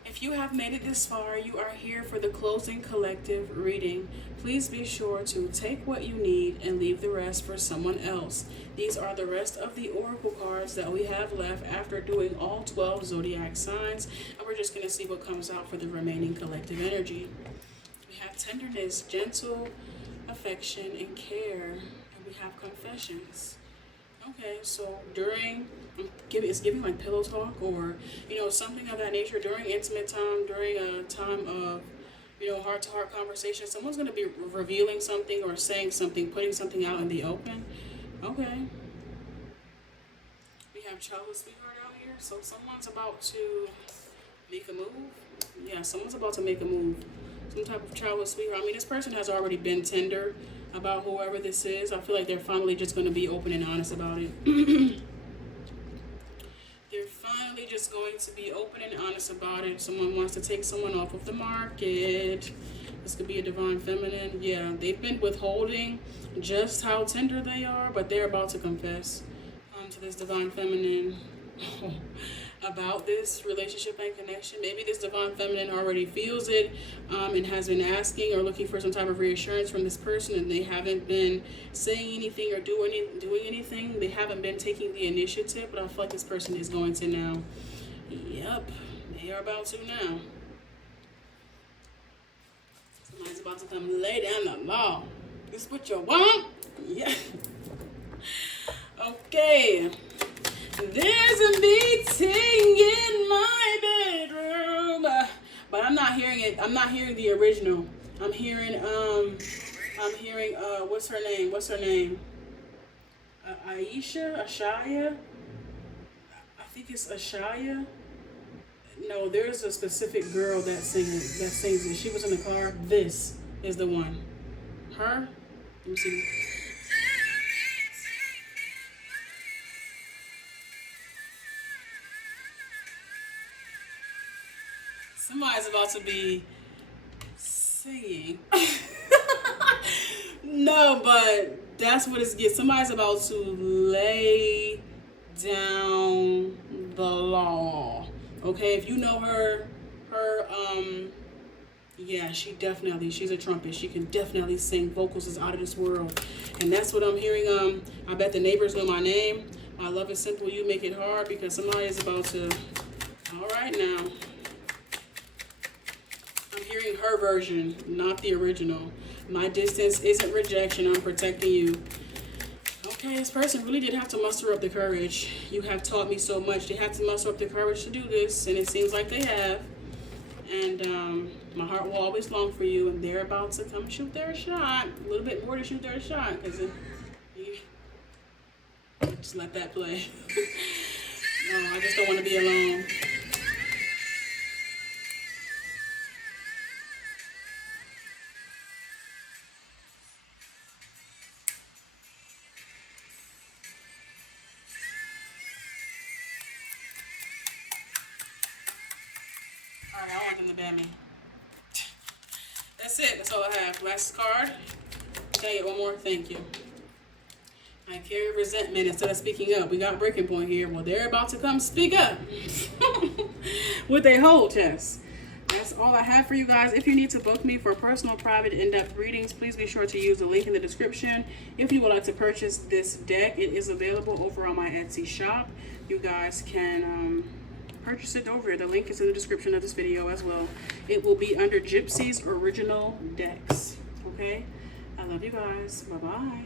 If you have made it this far, you are here for the closing collective reading. Please be sure to take what you need and leave the rest for someone else. These are the rest of the oracle cards that we have left after doing all 12 zodiac signs, and we're just going to see what comes out for the remaining collective energy. We have tenderness, gentle affection, and care, and we have confessions. Okay, so it's giving like pillow talk, or, you know, something of that nature during intimate time, during a time of, you know, heart-to-heart conversation. Someone's going to be revealing something or saying something, putting something out in the open. Okay. We have childhood sweetheart out here, so someone's about to make a move. Yeah, someone's about to make a move. Some type of childhood sweetheart. I mean, this person has already been tender about whoever this is. I feel like they're finally just going to be open and honest about it. They're finally just going to be open and honest about it. Someone wants to take someone off of the market. This could be a divine feminine. Yeah, they've been withholding just how tender they are, but they're about to confess to this divine feminine about this relationship and connection. Maybe this divine feminine already feels it and has been asking or looking for some type of reassurance from this person, and they haven't been saying anything or doing anything. They haven't been taking the initiative, but I feel like this person is going to now. Yep, they are about to now. Somebody's about to come lay down the law. This what you want? Yeah. Okay. There's a meeting in my bedroom, but I'm not hearing it. I'm not hearing the original. I'm hearing what's her name? Aisha, Ashaya. it's Ashaya. No, there's a specific girl that sings it. She was in the car. This is the one. Her? Let me see. Somebody's about to be singing. No, but that's what it's get. Somebody's about to lay down the law. Okay, if you know her, yeah, she's a trumpet. She can definitely sing. Vocals is out of this world. And that's what I'm hearing. I bet the neighbors know my name. My love is simple, you make it hard, because somebody is about to, all right now. I'm hearing her version, not the original. My distance isn't rejection, I'm protecting you. Okay, this person really did have to muster up the courage. You have taught me so much. They had to muster up the courage to do this, and it seems like they have. And my heart will always long for you, and they're about to come shoot their shot. A little bit more to shoot their shot, because just let that play. No, I just don't want to be alone. Alright, I want them to ban me. That's it. That's all I have. Last card. Tell you one more. Thank you. I carry resentment instead of speaking up. We got breaking point here. Well, they're about to come speak up with a whole test. That's all I have for you guys. If you need to book me for personal, private, in-depth readings, please be sure to use the link in the description. If you would like to purchase this deck, it is available over on my Etsy shop. You guys can purchase it over here. The link is in the description of this video as well. It will be under Gypsy's original decks. Okay? I love you guys. Bye-bye.